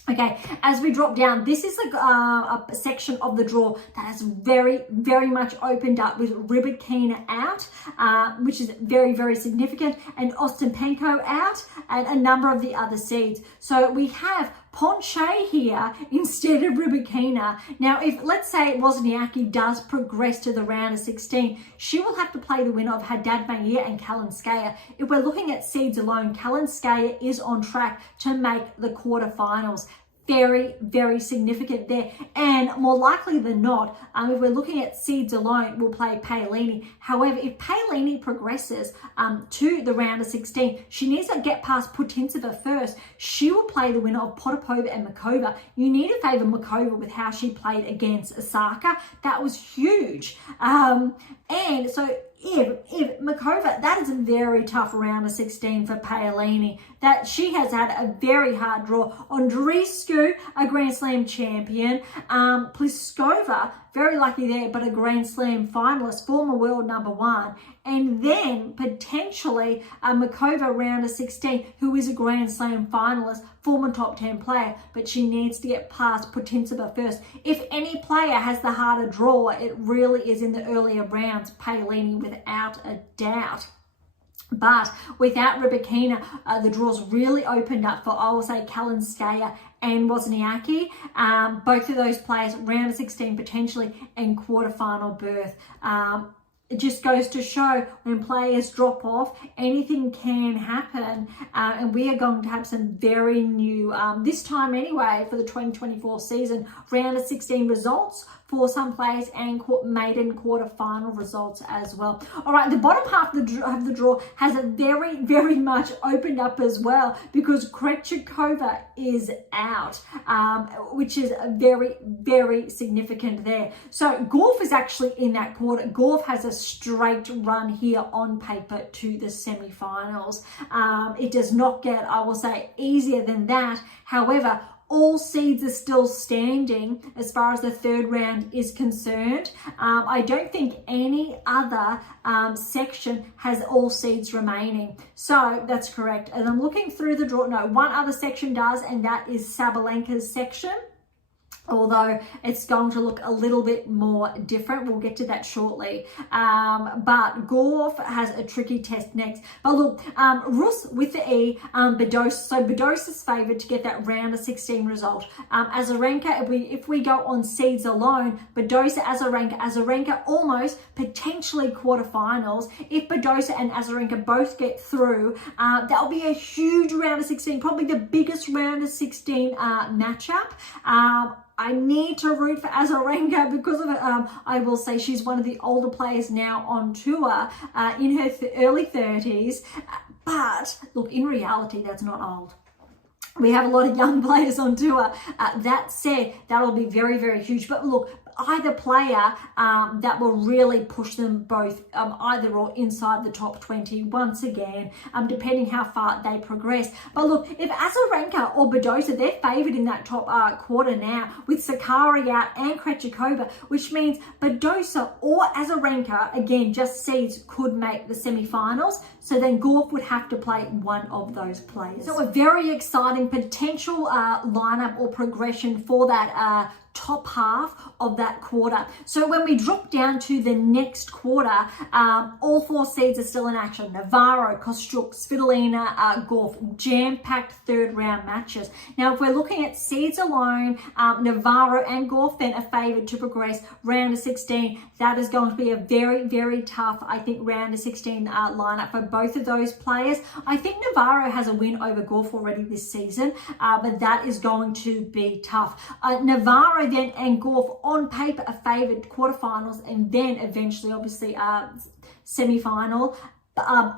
Okay, as we drop down, this is a section of the draw that has very, very much opened up with Rybakina out, which is very, very significant, and Ostapenko out, and a number of the other seeds. So we have Ponche here instead of Rybakina. Now, if, let's say, Wozniacki does progress to the round of 16, she will have to play the winner of Haddad Mayer and Kalinskaya. If we're looking at seeds alone, Kalinskaya is on track to make the quarterfinals. Very, very significant there. And more likely than not, if we're looking at seeds alone, we'll play Paolini. However, if Paolini progresses to the round of 16, she needs to get past Putintseva first. She will play the winner of Potapova and Makova. You need to favour Makova with how she played against Osaka. That was huge. And so if Makova, that is a very tough round of 16 for Paolini. That she has had a very hard draw. Andreescu, a Grand Slam champion. Pliskova, very lucky there, but a Grand Slam finalist, former world number 1. And then potentially Makova round of 16, who is a Grand Slam finalist, former top 10 player, but she needs to get past Putintseva first. If any player has the harder draw, it really is in the earlier rounds, Paolini without a doubt. But without Rybakina, the draw's really opened up for, I will say, Kalinskaya and Wozniacki. Both of those players, round of 16 potentially, and quarterfinal berth. It just goes to show when players drop off, anything can happen. And we are going to have some very new, this time anyway, for the 2024 season, round of 16 results for some players and maiden quarter-final results as well. All right, the bottom half of the draw has a very, very much opened up as well because Krejcikova is out, which is very, very significant there. So Gauff is actually in that quarter. Gauff has a straight run here on paper to the semi-finals. It does not get, I will say, easier than that. However, all seeds are still standing as far as the third round is concerned. I don't think any other section has all seeds remaining. So that's correct. And I'm looking through the draw. No, one other section does, and that is Sabalenka's section. although it's going to look a little bit more different. We'll get to that shortly. But Gorf has a tricky test next. But look, Rus with the E, Badosa. So Badosa's favoured to get that round of 16 result. Azarenka, if we go on seeds alone, Badosa, Azarenka almost potentially quarterfinals. If Badosa and Azarenka both get through, that'll be a huge round of 16, probably the biggest round of 16 matchup. I need to root for Azarenka because of it. I will say she's one of the older players now on tour, in her early 30s. But look, in reality, that's not old. We have a lot of young players on tour. That said, that'll be very, very huge. But look, either player that will really push them both, either or inside the top 20 once again, depending how far they progress. But look, if Azarenka or Badosa, they're favoured in that top quarter now with Sakari out and Krejcikova, which means Badosa or Azarenka, again, just seeds, could make the semi-finals. So then Gorf would have to play one of those players. So a very exciting potential lineup or progression for that top half of that quarter. So when we drop down to the next quarter, all four seeds are still in action. Navarro, Kostruk, Svitolina, Gorf, jam-packed third round matches. Now, if we're looking at seeds alone, Navarro and Gorf then are favoured to progress round of 16. That is going to be a very, very tough, I think, round of 16 lineup for both of those players. I think Navarro has a win over Gorf already this season, but that is going to be tough. Navarro then and Gorf on paper are favoured quarterfinals and then eventually obviously semi-final.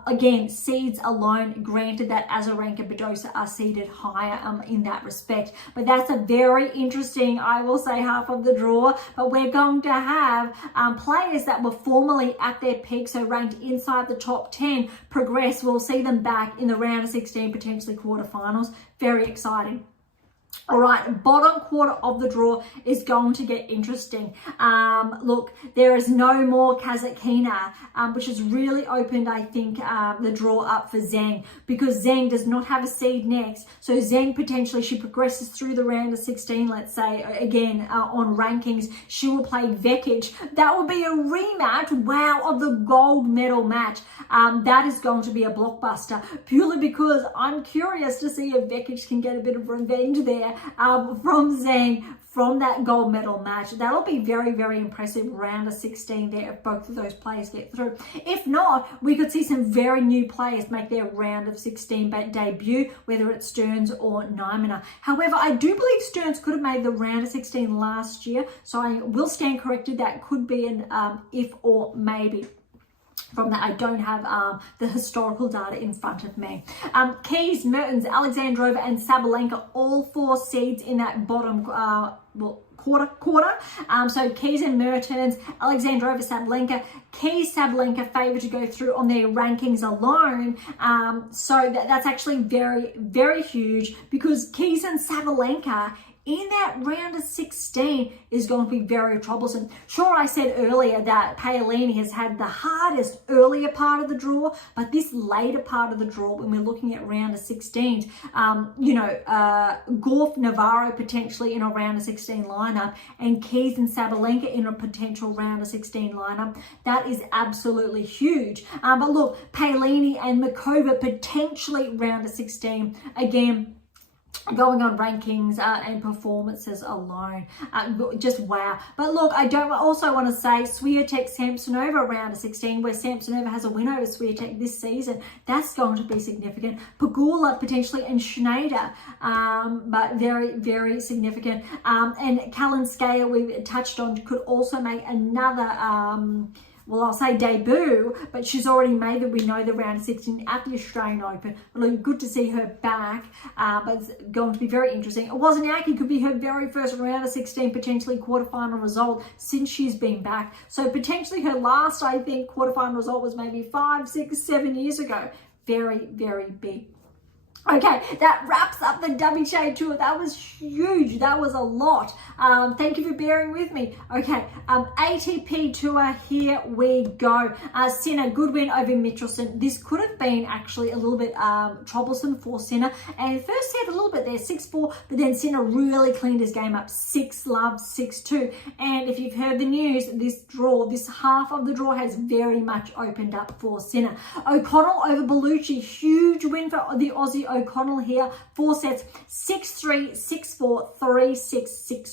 Again, seeds alone, granted that Azarenka, Badosa are seeded higher in that respect. But that's a very interesting, I will say, half of the draw. But we're going to have players that were formerly at their peak, so ranked inside the top 10, progress. We'll see them back in the round of 16, potentially quarterfinals. Very exciting. All right, bottom quarter of the draw is going to get interesting. Look, there is no more Kazakhina, which has really opened, I think, the draw up for Zhang, because Zhang does not have a seed next. So Zhang potentially, she progresses through the round of 16, let's say, again, on rankings, she will play Vekic. That will be a rematch, wow, of the gold medal match. That is going to be a blockbuster, purely because I'm curious to see if Vekic can get a bit of revenge there from Zhang from that gold medal match. That'll be very, very impressive round of 16 there if both of those players get through. If not, we could see some very new players make their round of 16 debut, whether it's Stearns or Nymana. However, I do believe Stearns could have made the round of 16 last year, so I will stand corrected. That could be an if or maybe. From that, I don't have the historical data in front of me. Keys, Mertens, Alexandrova and Sabalenka, all four seeds in that bottom quarter. So Keys and Mertens, Alexandrova, Sabalenka. Keys, Sabalenka favoured to go through on their rankings alone. So that's actually very, very huge, because Keys and Sabalenka in that round of 16 is going to be very troublesome. Sure, I said earlier that Paolini has had the hardest earlier part of the draw, but this later part of the draw, when we're looking at round of 16, Gorf, Navarro potentially in a round of 16 lineup, and Keys and Sabalenka in a potential round of 16 lineup, that is absolutely huge. But look, Paolini and Makova potentially round of 16, again, going on rankings and performances alone, just wow. But look, I also want to say Swiatek, Samsonova round of 16, where Samsonova has a win over Swiatek this season. That's going to be significant. Pegula potentially and Schneider, but very, very significant. And Kalinskaya, we've touched on, could also make another well, I'll say debut, but she's already made that we know the round of 16 at the Australian Open. Really good to see her back, but it's going to be very interesting. Wozniacki could be her very first round of 16, potentially quarterfinal result since she's been back. So potentially her last, I think, quarterfinal result was maybe 5, 6, 7 years ago. Very, very big. Okay, that wraps up the WTA Tour. That was huge. That was a lot. Thank you for bearing with me. Okay, ATP Tour, here we go. Sinner, good win over Michelson. This could have been actually a little bit troublesome for Sinner. And first set a little bit there, 6-4, but then Sinner really cleaned his game up, 6-love, 6-2. And if you've heard the news, this draw, this half of the draw has very much opened up for Sinner. O'Connell over Bellucci, huge win for the Aussie O'Connell here, 4 sets, 6-3, 6-4, 3-6,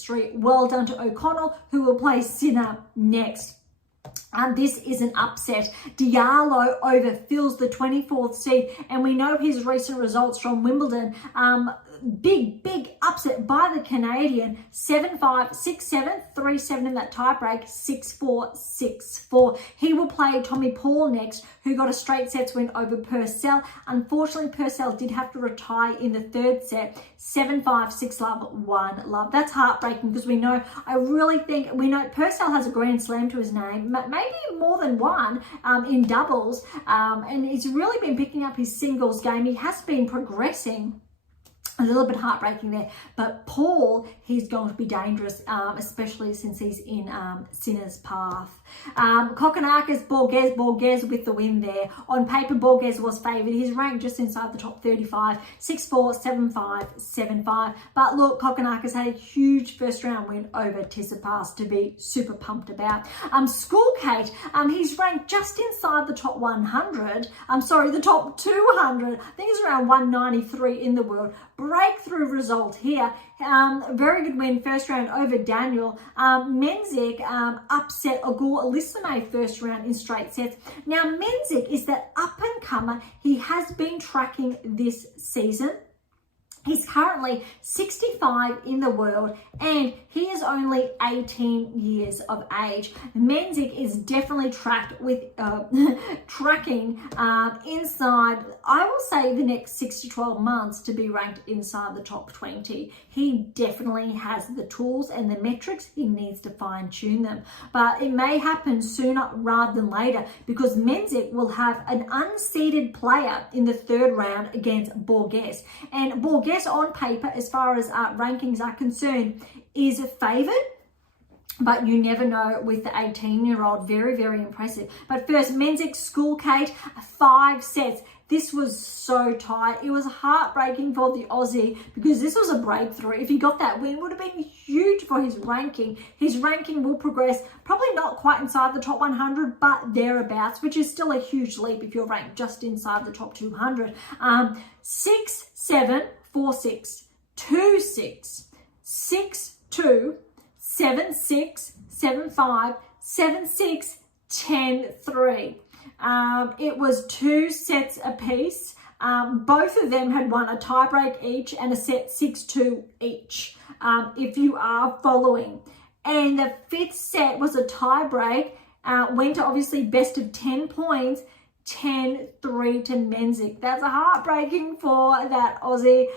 6-3. Well done to O'Connell, who will play Sinner next. This is an upset. Diallo overfills the 24th seed, and we know his recent results from Wimbledon. Big upset by the Canadian, 7-5, 6-7, 3-7 in that tiebreak, 6-4, 6-4. He will play Tommy Paul next, who got a straight sets win over Purcell. Unfortunately, Purcell did have to retire in the third set, 7-5, 6-love, 1-love. That's heartbreaking because we know Purcell has a Grand Slam to his name, maybe more than one in doubles, and he's really been picking up his singles game. He has been progressing. A little bit heartbreaking there, but Paul, he's going to be dangerous, especially since he's in Sinner's path. Kokkinakis, Borges with the win there. On paper, Borges was favoured. He's ranked just inside the top 35, 6-4, 7-5, 7-5. But look, Kokkinakis had a huge first round win over Tsitsipas to be super pumped about. School Kate, he's ranked just inside the top 100. The top 200. I think he's around 193 in the world. Breakthrough result here. Very good win first round over Daniel. Menzik upset Ogul Elisame first round in straight sets. Now Menzik is that up and comer he has been tracking this season. He's currently 65 in the world and he is only 18 years of age. Menzik is definitely tracked with tracking inside, I will say, the next 6 to 12 months to be ranked inside the top 20. He definitely has the tools and the metrics. He needs to fine tune them. But it may happen sooner rather than later because Menzik will have an unseeded player in the third round against Borges. And Borges on paper, as far as rankings are concerned, is favoured, but you never know with the 18-year-old. Very, very impressive. But first, Menzik, School Kate, 5 sets. This was so tight. It was heartbreaking for the Aussie because this was a breakthrough. If he got that win, it would have been huge for his ranking. His ranking will progress, probably not quite inside the top 100, but thereabouts, which is still a huge leap if you're ranked just inside the top 200. 6-7, 4-6, 2-6, 6-2, 7-6, 7-5, 7-6, 10-3. It was 2 sets apiece. Both of them had won a tiebreak each and a set 6-2 each, if you are following. And the 5th set was a tiebreak, went to obviously best of 10 points, 10-3 to Menzik. That's a heartbreaking for that Aussie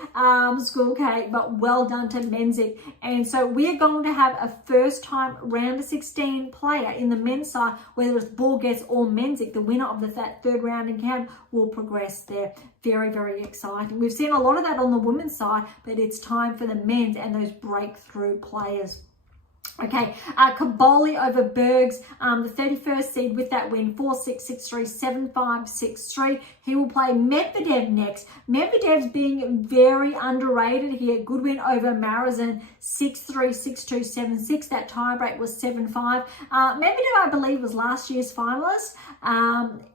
School Kate, but well done to Menzik. And so we're going to have a first time round of 16 player in the men's side, whether it's Borges or Menzik. The winner of that third round encounter will progress there. Very, very exciting. We've seen a lot of that on the women's side, but it's time for the men's and those breakthrough players. Okay, Kaboli over Bergs, the 31st seed with that win, 4-6, 6-3, 7-5, 6-3. He will play Medvedev next. Medvedev's being very underrated here. Good win over Marazin, 6-3, 6-2, 7-6. That tiebreak was 7-5. Medvedev, I believe, was last year's finalist.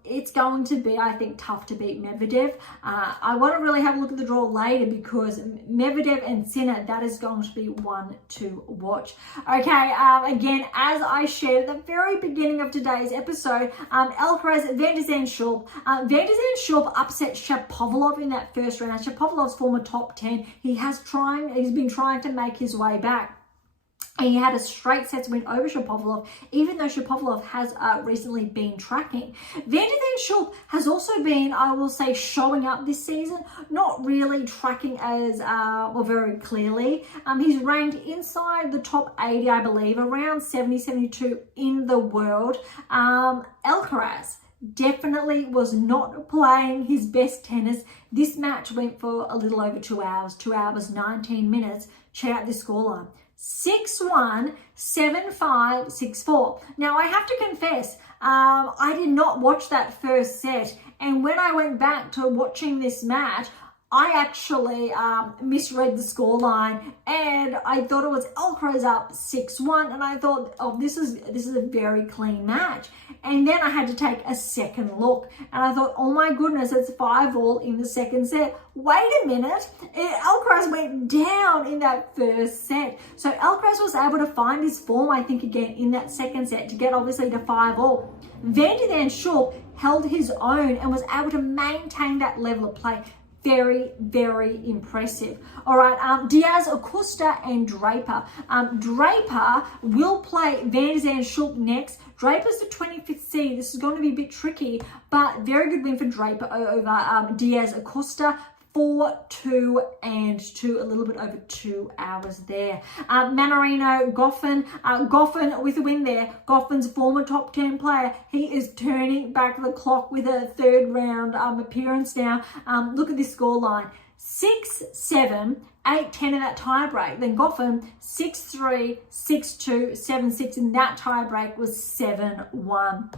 It's going to be, I think, tough to beat Medvedev. I want to really have a look at the draw later because Medvedev and Sinner, that is going to be one to watch. Okay, again, as I shared at the very beginning of today's episode, Alcaraz, Van de Zandschulp. Van de Zandschulp upset Shapovalov in that first round. Shapovalov's former top 10. He's been trying to make his way back. And he had a straight sets win over Shapovalov, even though Shapovalov has recently been tracking. Van de Zandschulp has also been, I will say, showing up this season, not really tracking as, very clearly. He's ranked inside the top 80, I believe, around 70, 72 in the world. Alcaraz, definitely was not playing his best tennis. This match went for a little over 2 hours, 2 hours, 19 minutes. Check out this scoreline. 6-1, 7-5, 6-4. Now, I have to confess, I did not watch that first set. And when I went back to watching this match, I actually misread the scoreline, and I thought it was Alcaraz up 6-1, and I thought, oh, this is a very clean match. And then I had to take a second look, and I thought, oh my goodness, it's 5-all in the second set. Wait a minute, Alcaraz went down in that first set. So Alcaraz was able to find his form, I think, again in that second set to get obviously to 5-all. Van de Schulp held his own and was able to maintain that level of play. Very, very impressive. All right, Diaz, Acosta, and Draper. Draper will play Van de Schulp next. Draper's the 25th seed. This is going to be a bit tricky, but very good win for Draper over Diaz, Acosta. 4-2 and 2, a little bit over 2 hours there. Manarino, Goffin. Goffin with a win there. Goffin's former top 10 player. He is turning back the clock with a third round appearance now. Look at this scoreline. 6-7, 8-10 in that tie break. Then Goffin 6-3, 6-2, 7-6, and that tie break was 7-1.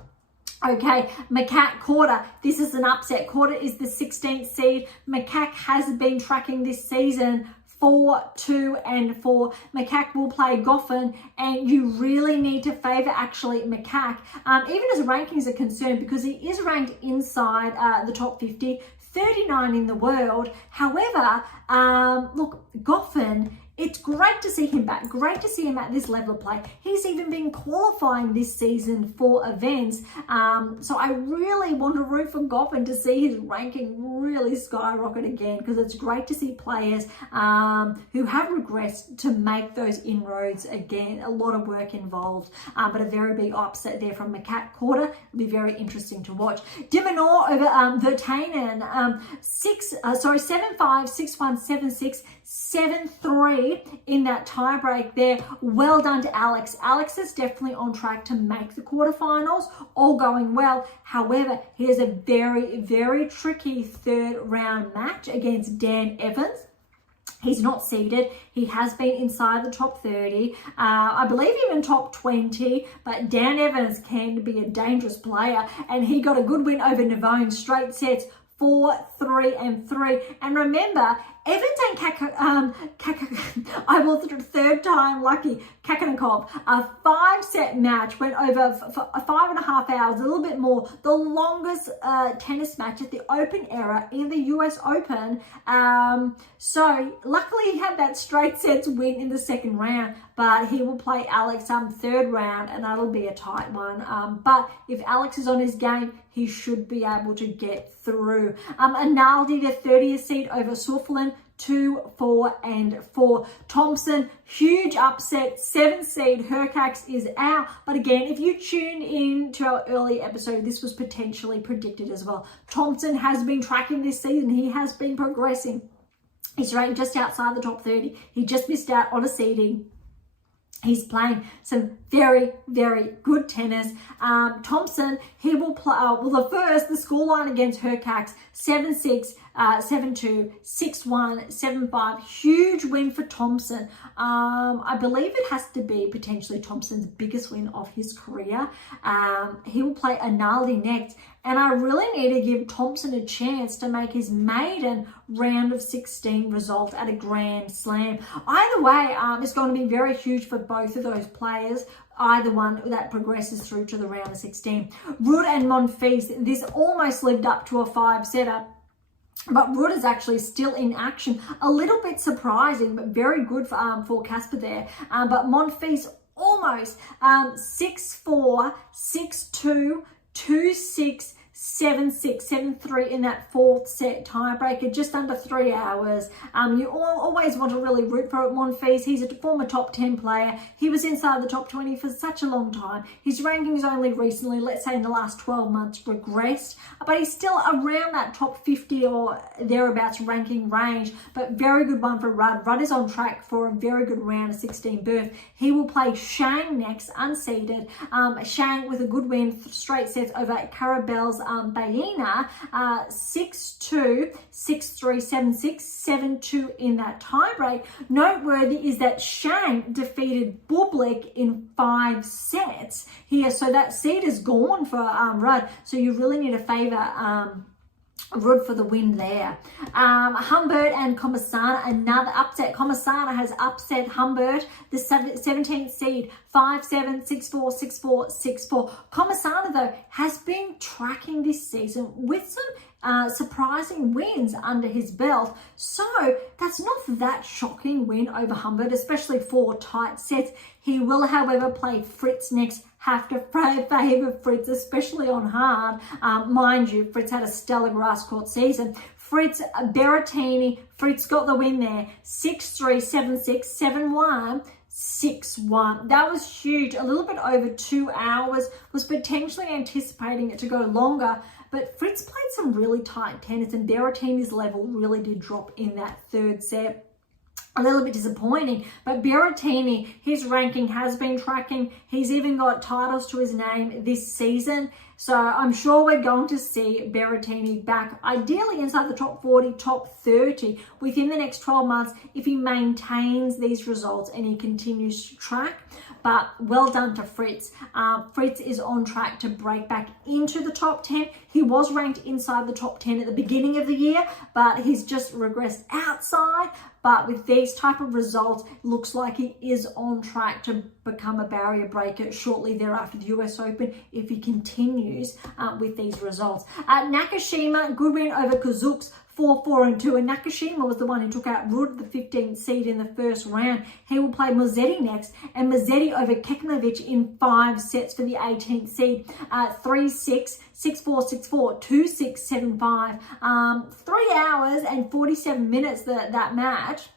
Okay, Macaque Korda. This is an upset. Korda is the 16th seed. Macaque has been tracking this season 4-2 and 4. Macaque will play Goffin, and you really need to favour actually Macaque, even as rankings are concerned, because he is ranked inside the top 50, 39 in the world. However, look, Goffin, it's great to see him back. Great to see him at this level of play. He's even been qualifying this season for events. So I really want to root for Goffin to see his ranking really skyrocket again, because it's great to see players who have regressed to make those inroads again. A lot of work involved, but a very big upset there from Macaque Korda. It'll be very interesting to watch. Dimonor over Virtanen, 7-5, 6-1, 7-6, 7-3 in that tiebreak there. Well done to Alex. Alex is definitely on track to make the quarterfinals, all going well. However, he has a very, very tricky third round match against Dan Evans. He's not seeded. He has been inside the top 30. I believe even top 20, but Dan Evans can be a dangerous player, and he got a good win over Navone, straight sets, 4-3 and 3. And remember, Evans and I will third time lucky, Kakanikov, a 5-set match went over for 5.5 hours, a little bit more, the longest tennis match at the Open era in the US Open. So luckily he had that straight sets win in the second round, but he will play Alex third round, and that'll be a tight one. But if Alex is on his game, he should be able to get through. Analdi, the 30th seed over Switzerland, 2, 4, and 4. Thompson, huge upset, 7th seed. Hercax is out. But again, if you tune in to our early episode, this was potentially predicted as well. Thompson has been tracking this season. He has been progressing. He's ranked just outside the top 30. He just missed out on a seeding. He's playing some very, very good tennis. Thompson, he will play, the scoreline against Hercax, 7-6, 7-2, 6-1, 7-5. Huge win for Thompson. I believe it has to be potentially Thompson's biggest win of his career. He will play Analdi next. And I really need to give Thompson a chance to make his maiden round of 16 result at a Grand Slam. Either way, it's going to be very huge for both of those players, either one that progresses through to the round of 16. Ruud and Monfils, this almost lived up to a 5-setter. But Ruud is actually still in action. A little bit surprising, but very good for Casper there. But Monfils almost 6-4, 6-2, 2-6, 7-6, 7-3 in that fourth set tiebreaker, just under 3 hours. You always want to really root for it. Monfils, he's a former top 10 player. He was inside the top 20 for such a long time. His rankings only recently, let's say in the last 12 months, regressed, but he's still around that top 50 or thereabouts ranking range, but very good one for Rudd. Rudd is on track for a very good round of 16 berth. He will play Shang next, unseeded. Shang with a good win, straight sets over Carabel's Baena, 6-2, 6-3, 7-6, 7-2 in that tiebreak. Noteworthy is that Shang defeated Bublik in 5 sets here, so that seed is gone for Rudd. So you really need to favour Rudd for the win there. Humbert and Comasana, another upset. Comasana has upset Humbert, the 17th seed, 5-7, 6-4, 6-4, 6-4. Comasana, though, has been tracking this season with some surprising wins under his belt. So that's not that shocking win over Humbert, especially 4 tight sets. He will, however, play Fritz next. Have to favour Fritz, especially on hard. Mind you, Fritz had a stellar grass court season. Fritz Berrettini, Fritz got the win there. 6-3, 7-6, 7-1. 6-1. That was huge. A little bit over 2 hours. Was potentially anticipating it to go longer, but Fritz played some really tight tennis, and Berrettini's level really did drop in that third set. A little bit disappointing, but Berrettini, his ranking has been tracking. He's even got titles to his name this season. So I'm sure we're going to see Berrettini back, ideally inside the top 40, top 30 within the next 12 months if he maintains these results and he continues to track. But well done to Fritz. Fritz is on track to break back into the top 10. He was ranked inside the top 10 at the beginning of the year, but he's just regressed outside. But with these type of results, looks like he is on track to become a barrier breaker shortly thereafter the US Open if he continues with these results. Nakashima, good win over Kazuks. 4-4-2, and Nakashima was the one who took out Rudd, the 15th seed in the first round. He will play Mazzetti next, and Mazzetti over Kekmanovic in 5 sets for the 18th seed. 3-6, 6-4, 6-4, 2-6, 7-5. 3 hours and 47 minutes that match.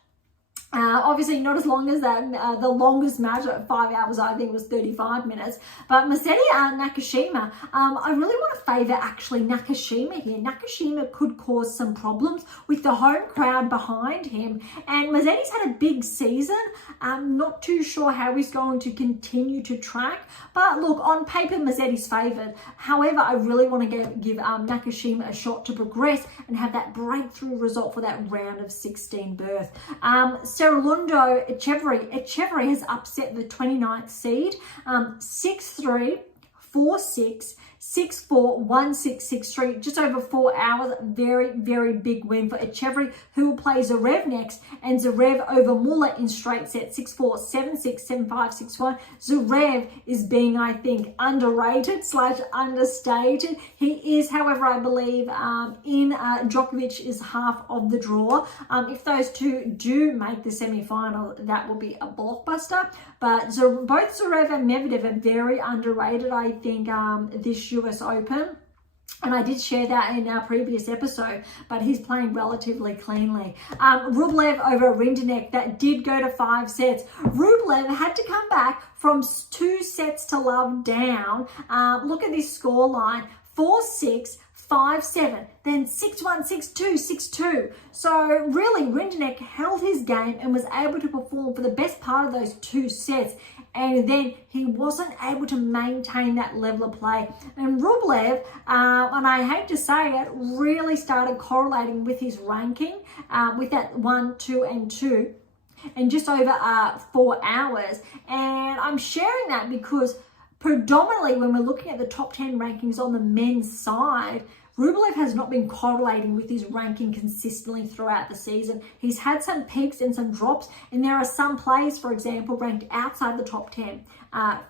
Obviously not as long as that, the longest match at 5 hours, I think, was 35 minutes. But Mazzetti Nakashima, I really want to favour actually Nakashima here. Nakashima could cause some problems with the home crowd behind him. And Mazzetti's had a big season. Not too sure how he's going to continue to track. But look, on paper, Mazzetti's favoured. However, I really want to give Nakashima a shot to progress and have that breakthrough result for that round of 16 berth. Serlundo Echeverry has upset the 29th seed, 6-3, 4-6, 6-4, 1-6, 6-3, just over 4 hours. Very, very big win for Echeverry, who will play Zverev next, and Zverev over Muller in straight set, 6-4, 7-6, 7-5, 6-1. Zverev is being, I think, underrated / understated. He is, however, I believe, in Djokovic is half of the draw. If those two do make the semi-final, that will be a blockbuster. But both Zverev and Medvedev are very underrated, I think, this US Open. And I did share that in our previous episode, but he's playing relatively cleanly. Rublev over Rinderknech, that did go to 5 sets. Rublev had to come back from 2 sets to love down. Look at this scoreline, 4-6, 5-7, then 6-1, 6-2, 6-2. So really, Rinderknech held his game and was able to perform for the best part of those 2 sets. And then he wasn't able to maintain that level of play. And Rublev, and I hate to say it, really started correlating with his ranking with that 1, 2, and 2 in just over 4 hours. And I'm sharing that because predominantly when we're looking at the top 10 rankings on the men's side, Rublev has not been correlating with his ranking consistently throughout the season. He's had some peaks and some drops, and there are some players, for example, ranked outside the top 10.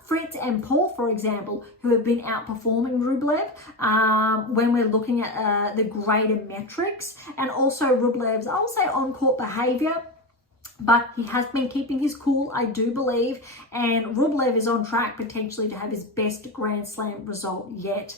Fritz and Paul, for example, who have been outperforming Rublev when we're looking at the greater metrics, and also Rublev's, I'll say, on-court behaviour. but he has been keeping his cool, I do believe, and Rublev is on track potentially to have his best Grand Slam result yet.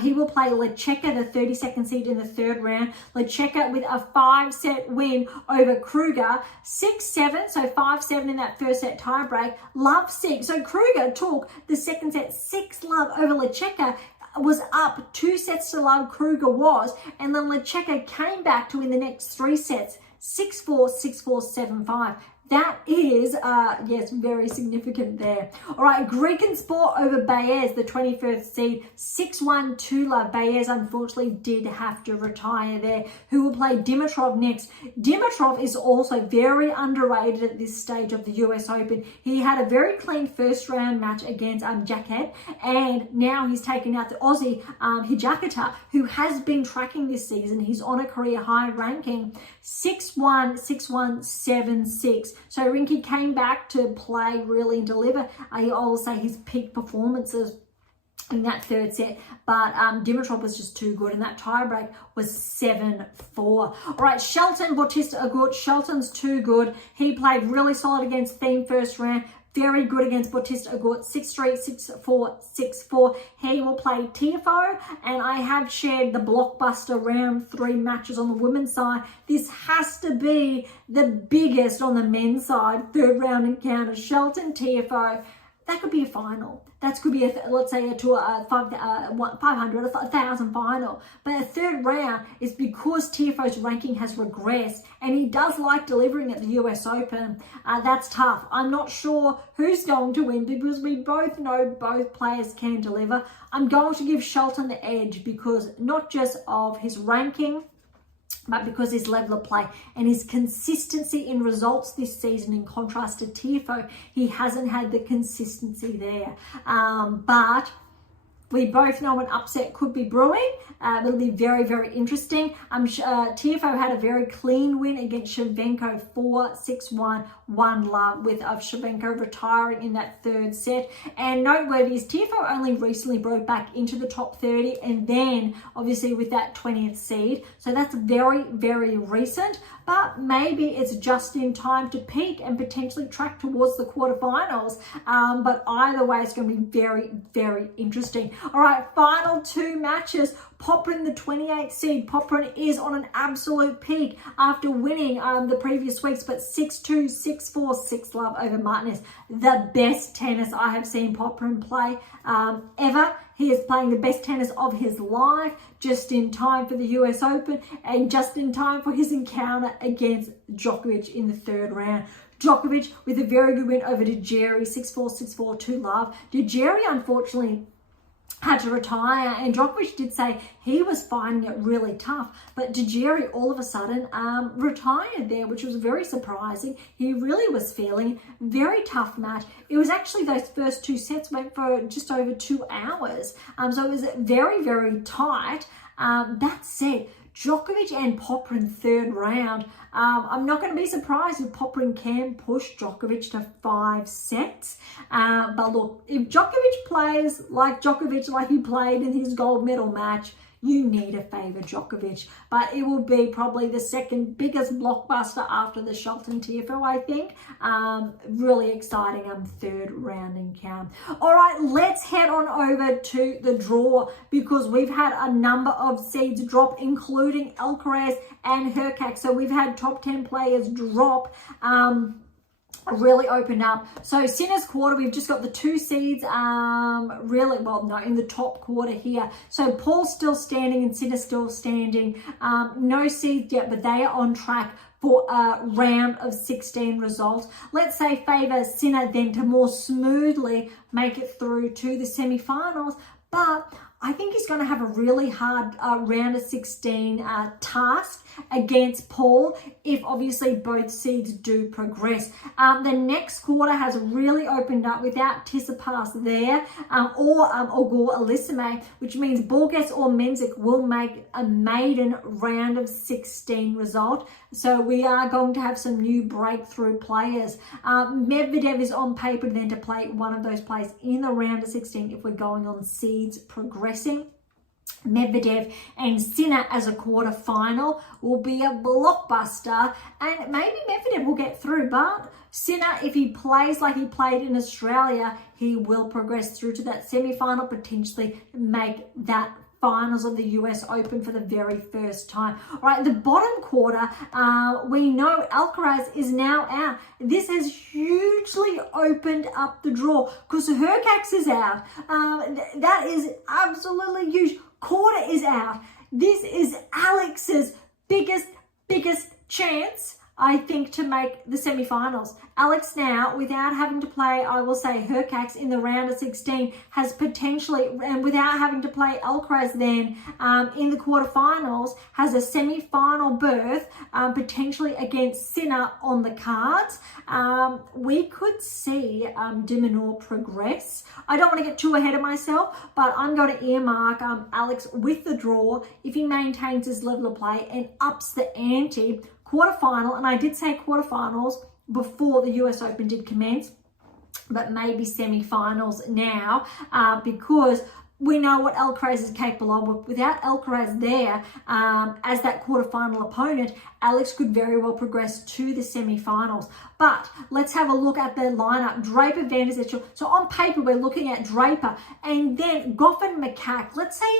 He will play Lecheka, the 32nd seed in the third round. Lecheka with a 5-set win over Kruger, 6-7, so 5-7 in that first set tiebreak. Love 6. So Kruger took the second set 6-love over Lecheka, was up 2 sets to love, Kruger was, and then Lecheka came back to win the next 3 sets, 6-4, 6-4, 7-5. That is, yes, very significant there. All right, Greek and Sport over Baez, the 21st seed, 6-1, 2-love. Baez unfortunately did have to retire there. Who will play Dimitrov next? Dimitrov is also very underrated at this stage of the US Open. He had a very clean first round match against Jaquet, and now he's taken out the Aussie Hijikata, who has been tracking this season. He's on a career high ranking, 6-1, 6-1, 7-6. So Rinky came back to play really and deliver. I'll say his peak performances in that third set, but Dimitrov was just too good, and that tiebreak was 7-4. All right, Shelton Bautista Agut. Shelton's too good. He played really solid against Thiem first round. Very good against Bautista Agut, 6-3, 6-4, 6-4. He will play Tiafoe, and I have shared the blockbuster round 3 matches on the women's side. This has to be the biggest on the men's side, third round encounter. Shelton, Tiafoe, that could be a final. That could be, let's say, a 500, 1,000 final. But a third round is because Tiafoe's ranking has regressed, and he does like delivering at the US Open. That's tough. I'm not sure who's going to win because we both know both players can deliver. I'm going to give Shelton the edge because not just of his ranking, but because his level of play and his consistency in results this season, in contrast to Tiafoe, he hasn't had the consistency there. But we both know an upset could be brewing. It'll be very, very interesting. Tiafoe had a very clean win against Shevchenko, 4-6-1, 1-love, with Shevchenko retiring in that third set. And noteworthy is Tiafoe only recently broke back into the top 30, and then obviously with that 20th seed. So that's very, very recent, but maybe it's just in time to peak and potentially track towards the quarterfinals. But either way, it's going to be very, very interesting. All right, final 2 matches. Popyrin, the 28th seed. Popyrin is on an absolute peak after winning the previous weeks, but 6-2, 6-4, 6-love over Martinez. The best tennis I have seen Popyrin play ever. He is playing the best tennis of his life, just in time for the US Open and just in time for his encounter against Djokovic in the third round. Djokovic with a very good win over Djeri, 6-4, 6-4, 2-love. Djeri, unfortunately, had to retire, and Djokovic did say he was finding it really tough, but Djeri all of a sudden retired there, which was very surprising. He really was feeling very tough match. It was actually, those first 2 sets went for just over 2 hours, so it was very, very tight. That said, Djokovic and Popyrin third round. I'm not going to be surprised if Popyrin can push Djokovic to 5 sets. But look, if Djokovic plays like Djokovic, like he played in his gold medal match, you need to favour Djokovic. But it will be probably the second biggest blockbuster after the Shelton Tiafoe, I think. Really exciting third round encounter. All right, let's head on over to the draw because we've had a number of seeds drop, including Alcaraz and Hurkacz. So we've had top 10 players drop. Really opened up. So Sinner's quarter, we've just got the 2 seeds really, well, no, in the top quarter here. So Paul's still standing and Sinner's still standing. No seeds yet, but they are on track for a round of 16 results. Let's say favour Sinner then to more smoothly make it through to the semi-finals. But I think he's going to have a really hard round of 16 task against Paul if obviously both seeds do progress. The next quarter has really opened up without Tsitsipas there or Ogor Elisime, which means Borges or Menzik will make a maiden round of 16 result. So we are going to have some new breakthrough players. Medvedev is on paper then to play one of those players in the round of 16 if we're going on seeds progressing. Medvedev and Sinner as a quarter-final will be a blockbuster, and maybe Medvedev will get through, but Sinner, if he plays like he played in Australia, he will progress through to that semi-final, potentially make that finals of the US Open for the very first time. All right, the bottom quarter, we know Alcaraz is now out. This has hugely opened up the draw because Hurkacz is out. That is absolutely huge. Quarter is out. This is Alex's biggest chance, I think, to make the semi-finals. Alex now, without having to play, I will say, Hurkacz in the round of 16, has potentially, and without having to play Alcaraz then in the quarterfinals, has a semi-final berth, potentially against Sinner on the cards. We could see de Minaur progress. I don't want to get too ahead of myself, but I'm going to earmark Alex with the draw if he maintains his level of play and ups the ante. Quarterfinal, and I did say quarterfinals before the US Open did commence, but maybe semi-finals now, because we know what Alcaraz is capable of. Without Alcaraz there as that quarterfinal opponent, Alex could very well progress to the semi-finals. But let's have a look at the lineup. Draper, Van der Zechel. So on paper, we're looking at Draper and then Goffin, Macaque. Let's say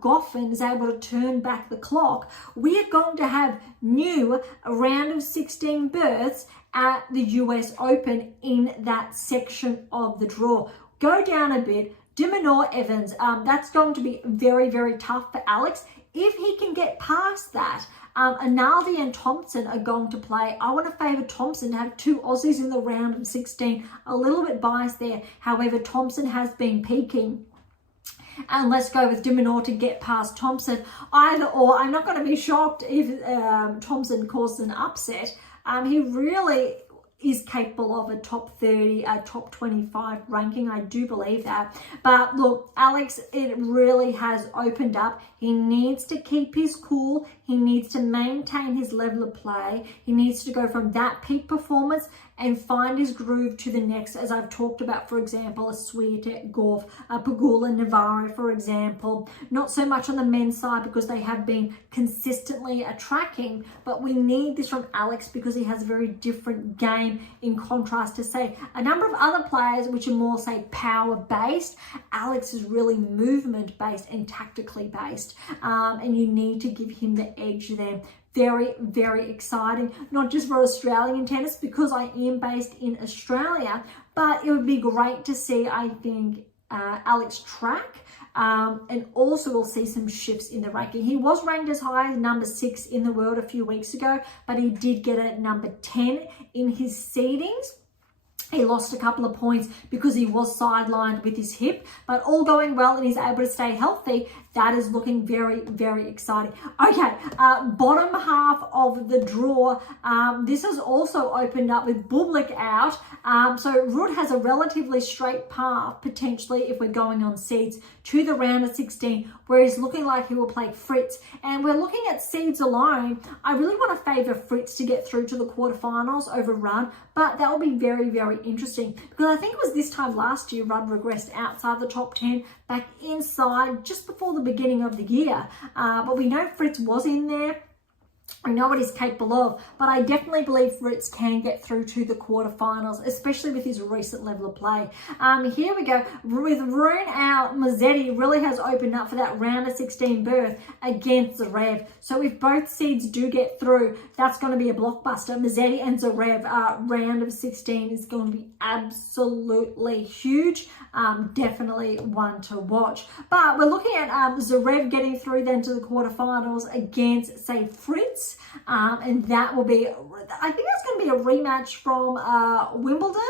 Goffin is able to turn back the clock. We are going to have new round of 16 berths at the US Open in that section of the draw. Go down a bit. De Minaur, Evans, that's going to be very tough for Alex. If he can get past that, Analdi and Thompson are going to play. I want to favour Thompson to have two Aussies in the round of 16. A little bit biased there. However, Thompson has been peaking. And let's go with de Minaur to get past Thompson. Either or, I'm not going to be shocked if Thompson causes an upset. He really is capable of a top 30, a top 25 ranking. I do believe that. But look, Alex, it really has opened up. He needs to keep his cool. He needs to maintain his level of play. He needs to go from that peak performance and find his groove to the next, as I've talked about, for example, a Swiatek, Gauff, Pegula, Navarro, for example. Not so much on the men's side because they have been consistently tracking, but we need this from Alex because he has a very different game in contrast to, say, a number of other players which are more, say, power-based. Alex is really movement-based and tactically based, and you need to give him the edge there. Very exciting, not just for Australian tennis because I am based in Australia, but it would be great to see, I think, Alex track, and also we'll see some shifts in the ranking. He was ranked as high as number 6 in the world a few weeks ago, but he did get at number 10 in his seedings. He lost a couple of points because he was sidelined with his hip, but all going well and he's able to stay healthy. That is looking very exciting. Okay, bottom half of the draw. This has also opened up with Bublik out. So Ruud has a relatively straight path, potentially, if we're going on seeds, to the round of 16, where he's looking like he will play Fritz. And we're looking at seeds alone. I really want to favour Fritz to get through to the quarterfinals over Ruud, but that will be very interesting because I think it was this time last year Ruud regressed outside the top 10, back inside just before the beginning of the year. But we know Fritz was in there. I know what he's capable of, but I definitely believe Fritz can get through to the quarterfinals, especially with his recent level of play. Here we go. With Rune out, Mazzetti really has opened up for that round of 16 berth against Zverev. So if both seeds do get through, that's going to be a blockbuster. Mazzetti and Zverev round of 16 is going to be absolutely huge. Definitely one to watch. But we're looking at Zverev getting through then to the quarterfinals against, say, Fritz. And that will be, I think that's going to be a rematch from Wimbledon,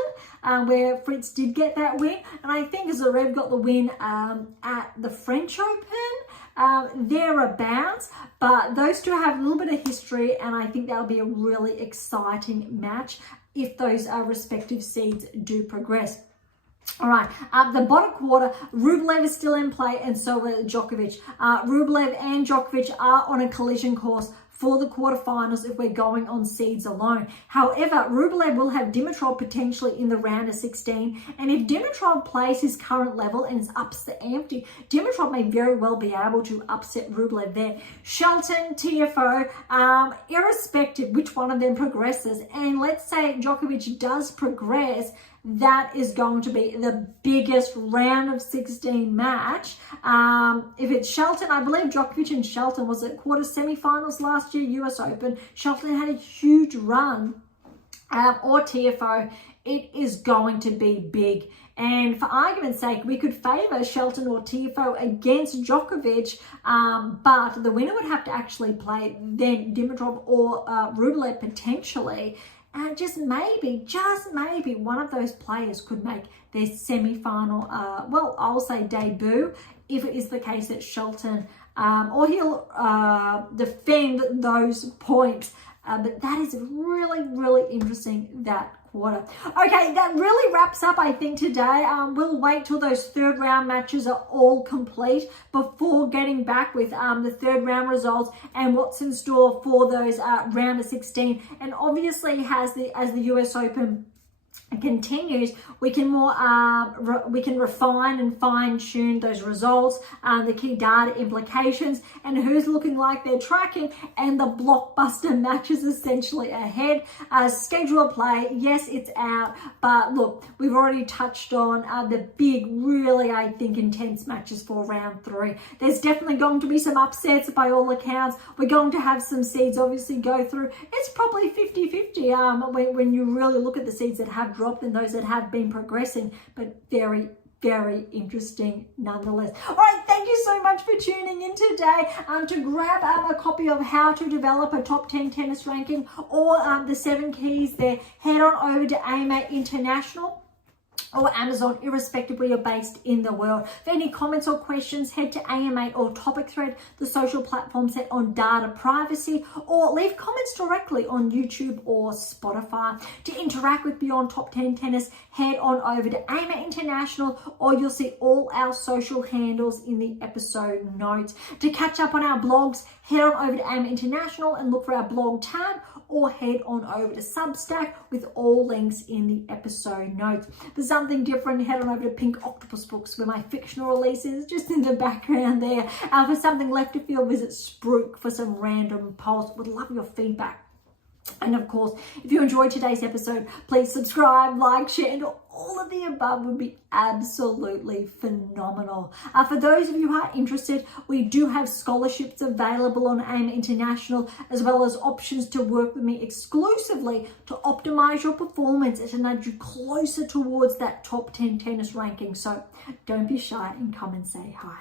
where Fritz did get that win. And I think Zverev got the win at the French Open, thereabouts. But those two have a little bit of history, and I think that'll be a really exciting match if those respective seeds do progress. All right, the bottom quarter, Rublev is still in play, and so is Djokovic. Rublev and Djokovic are on a collision course for the quarterfinals if we're going on seeds alone. However, Rublev will have Dimitrov potentially in the round of 16, and if Dimitrov plays his current level and ups the ante, Dimitrov may very well be able to upset Rublev there. Shelton, TFO, irrespective which one of them progresses, and let's say Djokovic does progress, that is going to be the biggest round of 16 match. If it's Shelton, I believe Djokovic and Shelton was at quarter semifinals last year, US Open. Shelton had a huge run, or TFO. It is going to be big. And for argument's sake, we could favour Shelton or TFO against Djokovic, but the winner would have to actually play then Dimitrov or Rublev potentially. And just maybe one of those players could make their semi-final, I'll say debut, if it is the case that Shelton, or he'll defend those points. But that is really, really interesting, that quarter. Okay, that really wraps up, I think, today. We'll wait till those third round matches are all complete before getting back with the third round results and what's in store for those round of 16. And obviously, as the US Open continues, we can refine and fine-tune those results, the key data implications, and who's looking like they're tracking, and the blockbuster matches essentially ahead. Schedule play, yes, it's out, but look, we've already touched on the big, really, I think, intense matches for round 3. There's definitely going to be some upsets by all accounts. We're going to have some seeds obviously go through. It's probably 50-50 when you really look at the seeds that have dropped and those that have been progressing, but very, very interesting nonetheless. All right, thank you so much for tuning in today. To grab a copy of How to Develop a Top 10 Tennis Ranking or the 7 keys there, head on over to AMA International or Amazon, irrespective where you're based in the world. For any comments or questions, head to AMA or Topic Thread, the social platform set on data privacy, or leave comments directly on YouTube or Spotify. To interact with Beyond Top 10 Tennis, head on over to AMA International, or you'll see all our social handles in the episode notes. To catch up on our blogs, head on over to AMA International and look for our blog tab, or head on over to Substack with all links in the episode notes. For something different, head on over to Pink Octopus Books, where my fictional release is just in the background there. For something left to feel, visit Spruik for some random posts. Would love your feedback. And of course, if you enjoyed today's episode, please subscribe, like, share, and all of the above would be absolutely phenomenal. For those of you who are interested, we do have scholarships available on AIM International, as well as options to work with me exclusively to optimize your performance and to nudge you closer towards that top 10 tennis ranking. So don't be shy and come and say hi.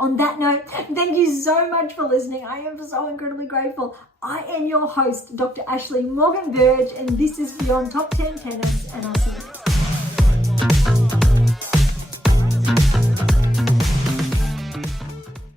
On that note, thank you so much for listening. I am so incredibly grateful. I am your host, Dr. Ashley Morgan Berge, and this is Beyond Top 10 Tennis, and I'll see you next time.